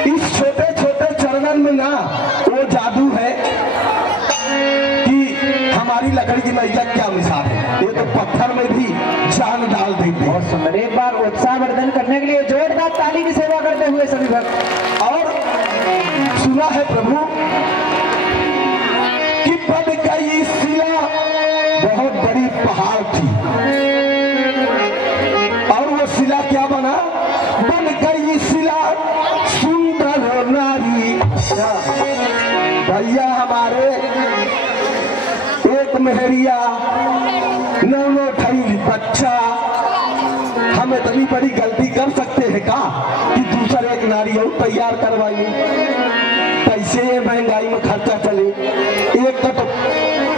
इस छोटे छोटे चरणन में ना वो जादू है कि हमारी लकड़ी की नैया क्या मिसाल है, ये तो पत्थर में भी जान डाल देते हैं। बहुत सुंदर। एक बार उत्साहवर्धन करने के लिए जोरदार ताली की सेवा करते हुए सभी भक्त। और सुना है प्रभु कि बन गई शिला बहुत बड़ी पहाड़ थी, और वो शिला क्या बना, बन गई शिला सुंदर नारी। भैया हमारे एक मेहरिया नौनो ठई बच्चा, हम इतनी बड़ी गलती कर सकते हैं का कि दूसरे एक नारी और तैयार करवाइए। कैसे महंगाई में खर्चा चले, एक का तो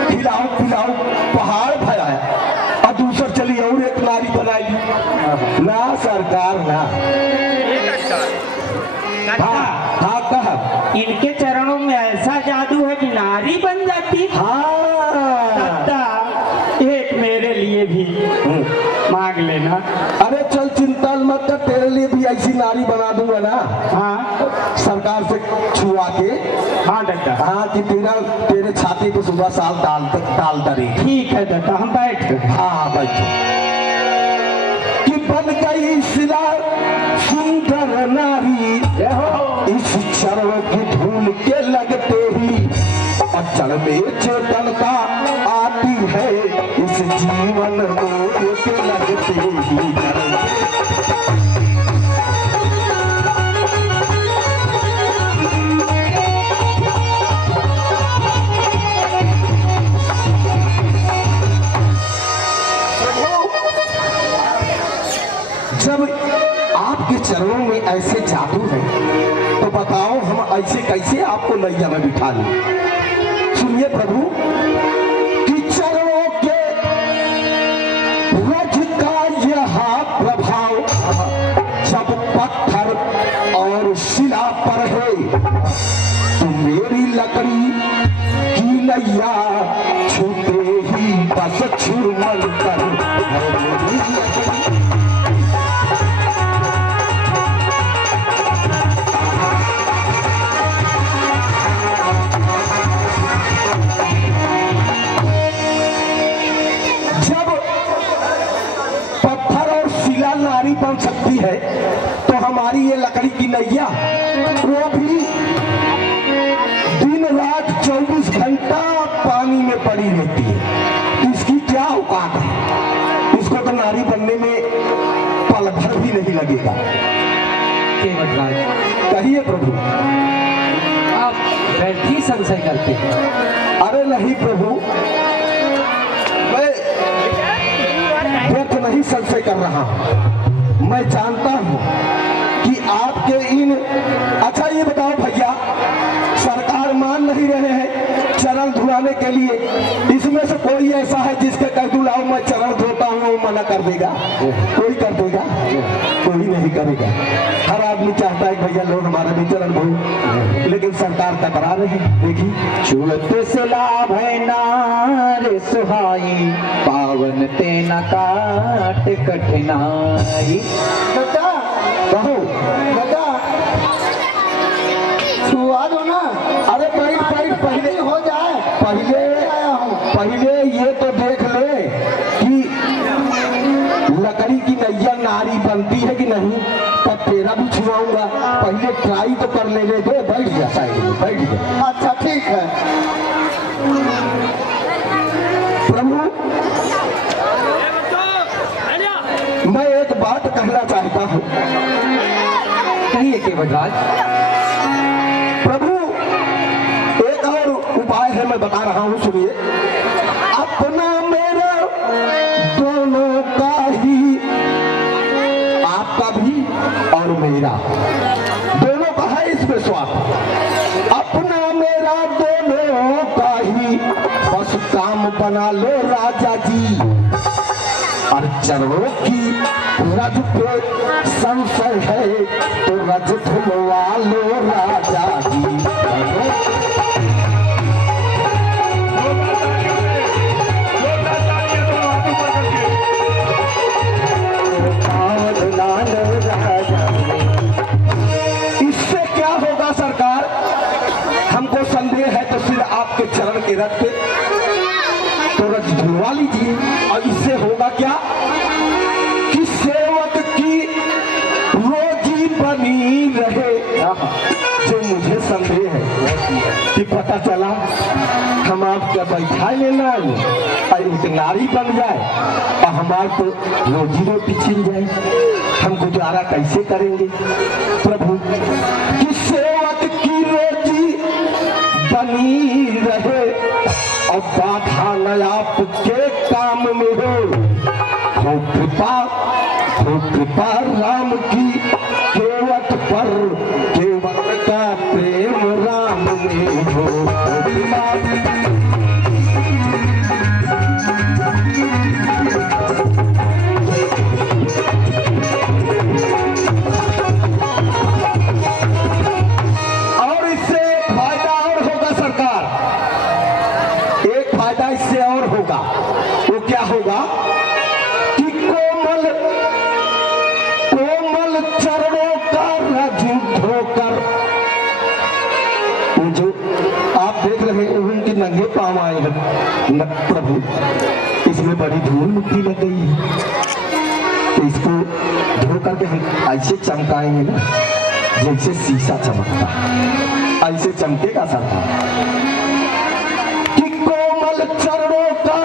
खिलाओ पिलाओ पहाड़ भराया, और दूसर चली और एक नारी बनाई। ना सरकार ना। हाँ हाँ कहा, इनके चरणों में ऐसा जादू है कि नारी बन जाती। हाँ एक मेरे लिए भी मांग लेना। अरे चल चिंता मत कर, तेरे लिए भी ऐसी नारी बना दूंगा ना। हाँ सरकार से छुआ के। हाँ दादा। हाँ कि तेरे छाती पे सुबह साल डाल दे। ठीक है दादा, हम बैठ गए। हाँ बैठो। कि बन गई शिला सुंदर नारी, इस चरण की धूल के लगते ही अचल में चेतनता आती है, इस जीवन मोड़ के लगते ही। जब आपके चरणों में ऐसे जादू है, तो बताओ हम ऐसे कैसे आपको नैया में बिठा लें। सुनिए प्रभु कि चरणों के रज का यह प्रभाव जब पत्थर और शिला पर है, तो मेरी लकड़ी की नैया छूते ही बस छुरमल कर है मेरी लकड़ी। नारी बन सकती है, तो हमारी ये लकड़ी की नैया वो भी दिन रात 24 घंटा पानी में पड़ी रहती है। इसकी क्या औकात है, इसको तो नारी बनने में पल भर भी नहीं लगेगा। केवटराज, कहिए प्रभु। आप व्यर्थ ही संशय करते हैं। अरे नहीं प्रभु, मैं नहीं संशय कर रहा हूँ। मैं जानता हूँ कि आपके इन, अच्छा ये बताओ भैया, सरकार मान नहीं रहे हैं चरण धुलाने के लिए, इसमें से कोई ऐसा है जिसके कह दूं लाओ मैं चरण धोता हूँ, वो मना कर देगा? कोई कर देगा? कोई नहीं करेगा। हर आदमी चाहता है भैया लोग हमारा भी चरण धोए, लेकिन सरकार टकरा रही। देखिए, छुअत से लाभ है नारे सुहाई, पावन तेना काट कठिनाई। बेटा कहो बेटा छुआ दो ना। अरे पहले हो जाए। पहले ये तो देख ले कि लकड़ी की नैया नारी बनती है कि नहीं, तब तेरा भी छुआऊंगा। पहले ट्राई तो कर ले दे। बैठ जा साइड में, बैठ जा। अच्छा ठीक है। प्रभु, मैं एक बात कहना चाहता हूँ। कहिए केवटराज। प्रभु, एक और उपाय है, मैं बता रहा हूँ, सुनिए। अपना मेरा दोनों का ही, आपका भी और मेरा दोनों का है इसमें स्वार्थ। अपना मेरा दोनों का ही बस काम बना लो राजा जी, और चरणों की रज पे संशय है तो रज धुलवा लो राजा जी। इससे क्या होगा सरकार? हमको संदेह है तो सिर्फ आपके चरण के रथ पे तो रज धुलवा लीजिए। और इससे होगा क्या कि सेवक की रोजी बनी रहे। जो मुझे संदेह है कि पता चला हम आपका बैठा लेना और एक नारी बन जाए और हमारे तो रोजी रोटी छीन जाए, हम गुजारा कैसे करेंगे? प्रभु, कि सेवक की रोजी बनी रहे और बाधा न आपके काम में हो कृपा राम की केवट पर, केवट का प्रेम राम में हो। और इससे फायदा और होगा सरकार, एक फायदा इससे और होगा। वो क्या होगा कि कोमल चरणों का रज धोकर, जो आप देख रहे हैं उनके नंगे पांव आए हैं प्रभु, इसमें बड़ी धूल मिट्टी लग गई है, तो इसको धो करके हम ऐसे चमकाएंगे ना जैसे शीशा चमकता, ऐसे चमकेगा सरकार। कि कोमल चरणों का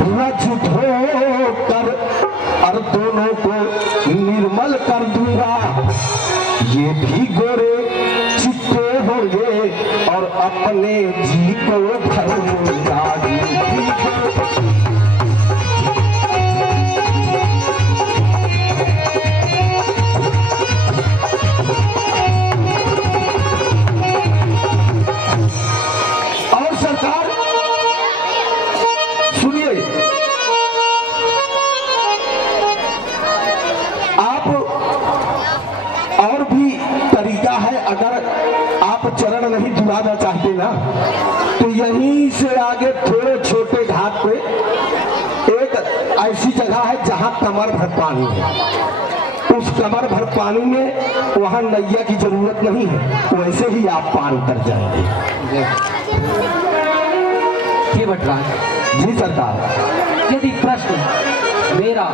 रज धोकर और दोनों को निर्मल कर दूंगा, ये भी गोरे चिट्टे होंगे और अपने जी को भरूंगा। और सरकार सुनिए, आप और भी तरीका है। अगर आप चरण नहीं धुलाना चाहते ना, तो यहीं से आगे थोड़े छोटे घाट पे एक ऐसी जगह है जहां कमर भर पानी है। उस कमर भर पानी में वहां नैया की जरूरत नहीं है, वैसे ही आप पार उतर जाएंगे। केवटराज जी सरकार। यदि प्रश्न मेरा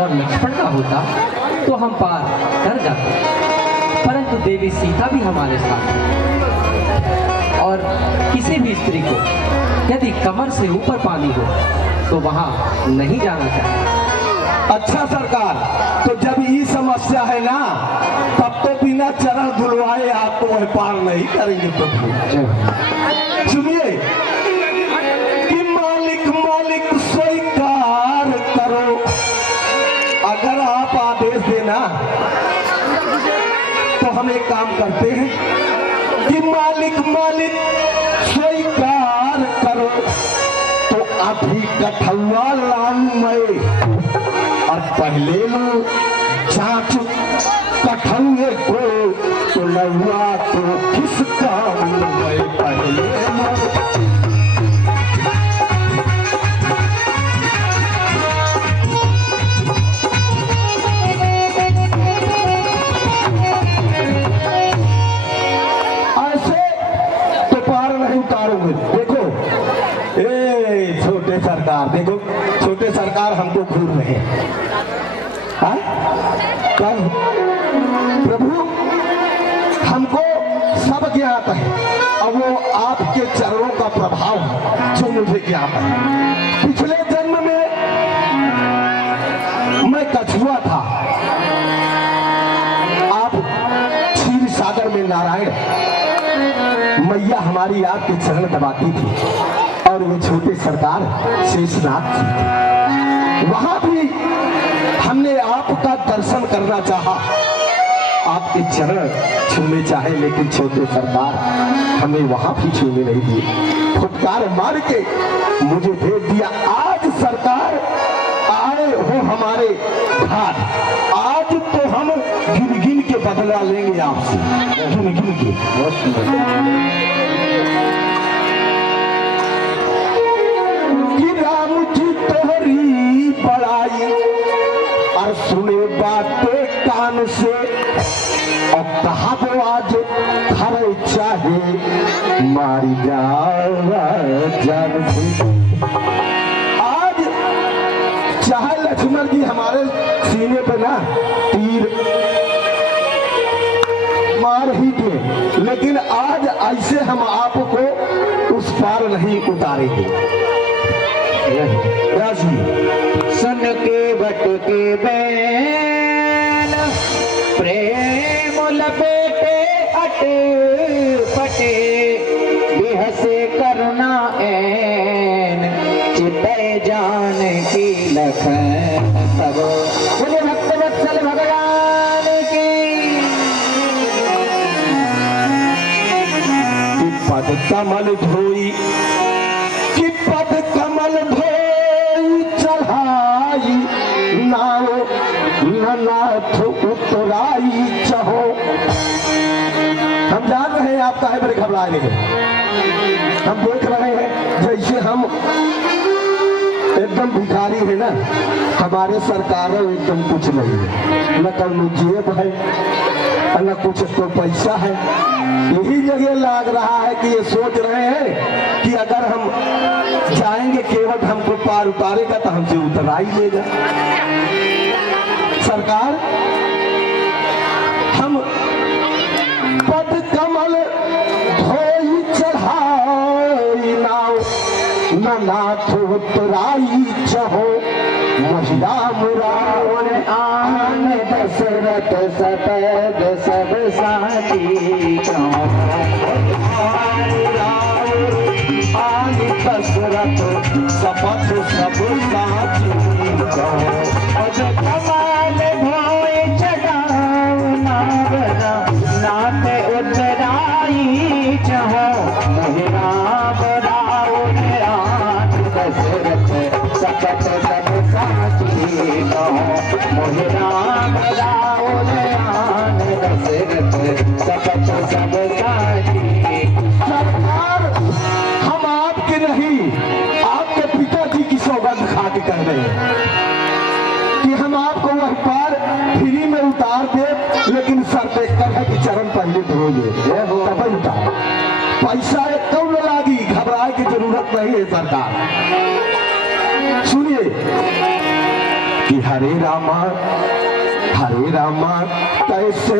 और लक्ष्मण का होता तो हम पार कर जाते, परंतु देवी सीता भी हमारे साथ है और किसी भी स्त्री को यदि कमर से ऊपर पानी हो तो वहां नहीं जाना चाहिए। अच्छा सरकार, तो जब ये समस्या है ना, तब तो बिना चरण धुलवाए आपको वह पार नहीं करेंगे प्रभु। सुनिए कि मालिक मालिक स्वीकार करो मालिक स्वीकार करो तो अभी कठुआ लाऊं मैं, और पहले लो जांच कठुए को तो लहुआ तो किसका मैं पहले लो। देखो ए छोटे सरकार, देखो छोटे सरकार हमको घूर रहे हैं। कल प्रभु हमको सब ज्ञात है और वो आपके चरणों का प्रभाव है जो मुझे ज्ञात है। पिछले जन्म में मैं कछुआ था, आप क्षीर सागर में नारायण मैया हमारी आपके चरण दबाती थी और वो छोटे सरकार शेषनाथ जी, वहां भी हमने आपका दर्शन करना चाहा, आपके चरण छूने चाहे, लेकिन छोटे सरकार हमें वहां भी छूने नहीं दिए, फुटकार मार के मुझे भेज दिया। आज सरकार आए हो हमारे घर, आज तो हम गिन गिन के बदला लेंगे आपसे, गिन गिन के। कि राम जी तोहरी बड़ाई और सुने बातें कान से, और कहा वो आज घर चाहे मारी जान से। आज चाहे लक्ष्मण जी हमारे सीने पे ना तीर मार ही दिए, लेकिन आज ऐसे हम आपको उस पार नहीं उतारेंगे। राजी सन के बट के बैन प्रेम लपेटे अटे पटे, बिहसे करुणा ऐन चितय जान की लखन सब। बोले भक्त वत्सल भगवान की। पद कमल धोई कि पद कमल धोई चढ़ाई, नाव नाथ उतराई चहो। हम जान रहे हैं आप काहे बड़े घबरा रहे हैं, हम देख रहे हैं जैसे हम एकदम भिखारी है ना, हमारे सरकारों एकदम कुछ नहीं है, न कौन जेब है न कुछ तो पैसा है। यही जगह लग रहा है कि ये सोच रहे हैं कि अगर हम जाएंगे केवल हमको पार उतारेगा तो हमसे उतरा ही लेगा। सरकार हम पद कमल धोई चढ़ाई, नाव न नाथ उतराई चहो। महिला मुरावन आन दशरथ सतद सब साथी आन दशरथ सपथ सब साथी। कमाल भोए चढ़ाओ नावना नाथ उतराई चहो। महिला बराओ आन दशरथ सपथ सब साथी मोहिरा बजाओ आन दशरथ सपथ सब साथी। सरकार हम आपके नहीं आपके पिताजी की सौगंध खा के कह रहे हैं कि हम आपको वह पार फ्री में उतार दे, लेकिन सर देखकर है कि चरण पहले धोइए तब उतार। पैसा एक कम लागी, घबराए की जरूरत नहीं है सरकार। सुनिए कि हरे रामा कैसे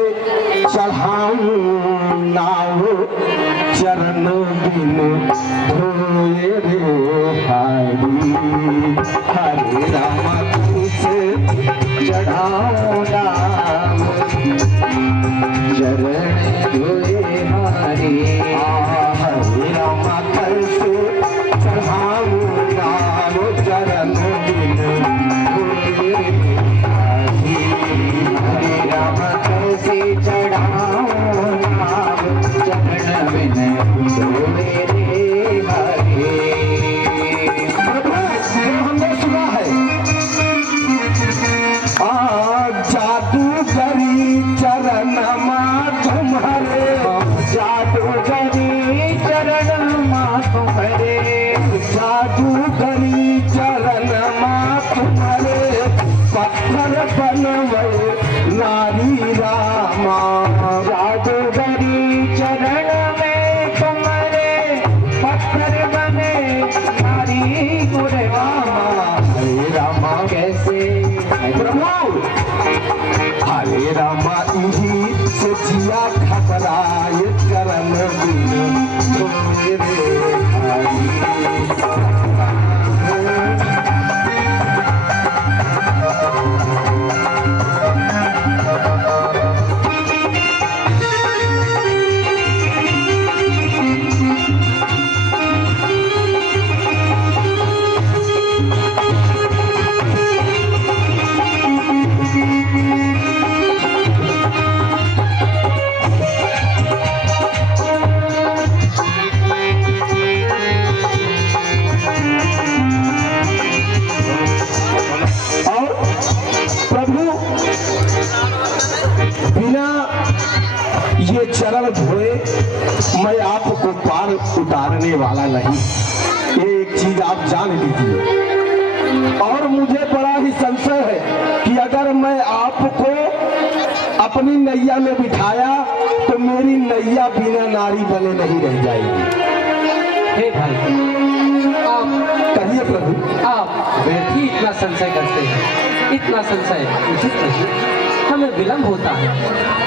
चढ़ाऊं नाव चरण बिन धोए रे हरी। हरे रामा कैसे चढ़ाऊं नाव चरण धोए हरी। हरे रामा कैसे चढ़ाऊं नाव चरण बिन धोए रे हरी। हरे राम कैसे चढ़ाओ नाम चरण बिन तुम्हारे जादूगरी चरण माँ तुम्हारे पत्थर बनवे नारी रामा जादूगरी चरण में तुम्हारे पत्थर बने नारी गुरे रामा। हरे रामा कैसे प्रभु हरे रामा इही से जिया घबराए चरण बिन तुम्हारे ये चरण धोए मैं आपको पार उतारने वाला नहीं, ये एक चीज आप जान लीजिए। और मुझे बड़ा ही संशय है कि अगर मैं आपको अपनी नैया में बिठाया तो मेरी नैया बिना नारी बने नहीं रह जाएगी। हे भाई, आप कहिए प्रभु। आप व्यर्थ ही इतना संशय करते हैं, इतना संशय उचित नहीं, हमें विलंब होता है,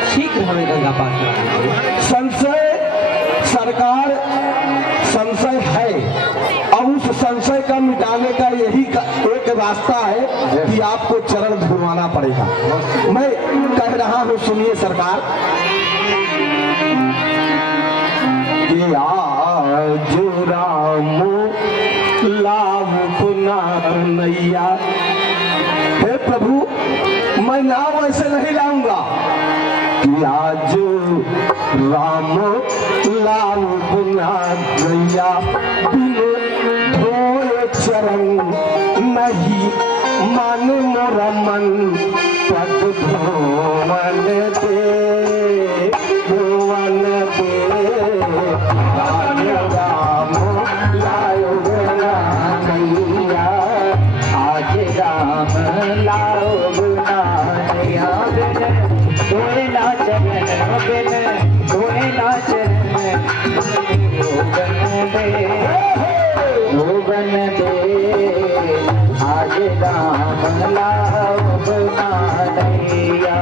शीघ्र हमें गंगा पार कराइए। संशय सरकार संशय है, और उस संशय का मिटाने का यही एक रास्ता है कि आपको चरण धुलवाना पड़ेगा। मैं कह रहा हूँ, सुनिए सरकार। कि आज राम लाभ गुना नैया। हे प्रभु, मैं नाम ऐसे नहीं लाऊंगा कि आज राम लाल गुना नैया बिन धोए चरण नहीं मन मोरा मन पद धोवन दे धोवन दे राम लायो गुना नैया आज राम लाओ गुना नैया धोए ना चरण बिन धोए ना चरण धोबन दे आज राम लाओ गुना नैया।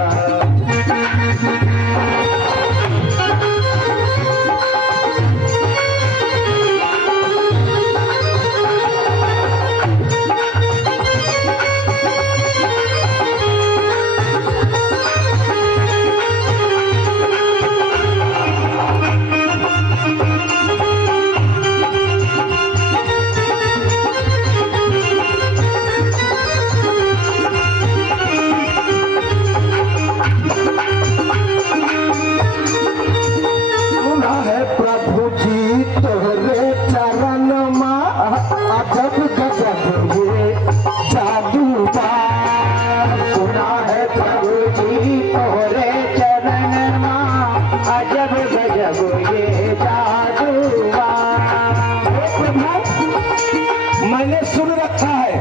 मैंने सुन रखा है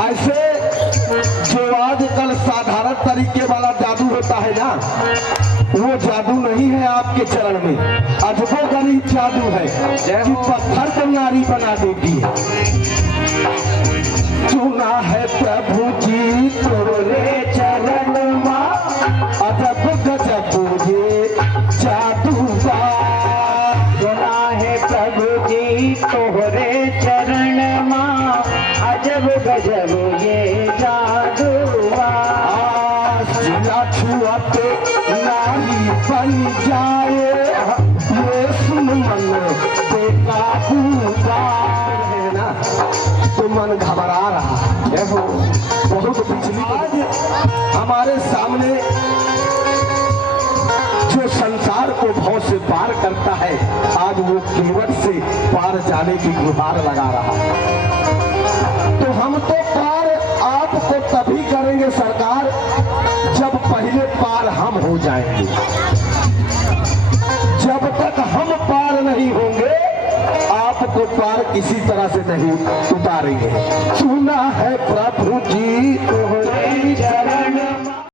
ऐसे जो आजकल साधारण तरीके वाला जादू होता है ना, वो जादू नहीं है आपके चरण में, अजबो गरीब जादू है कि पत्थर को नारी बना देती है। सुना है प्रभु जी तोरे चरण माँ अजब गजब ये जादू बा। सुना है प्रभु जी तोरे चरण माँ अजब गजब ये जादू बा। छुआते नारी बन जाए ये सुन मन बेकाबू है ना, तो मन घबरा रहा है। वो बहुत पिछली आज हमारे सामने जो संसार को भव से पार करता है, आज वो केवट से पार जाने की गुहार लगा रहा है। तो हम तो पार आपको तभी करेंगे सरकार जब पहले पार हम हो जाएंगे। जब तक हम पार नहीं होंगे आप इसी तरह से नहीं उतारेंगे। सुना है प्रभु जी तुम्हारे चरण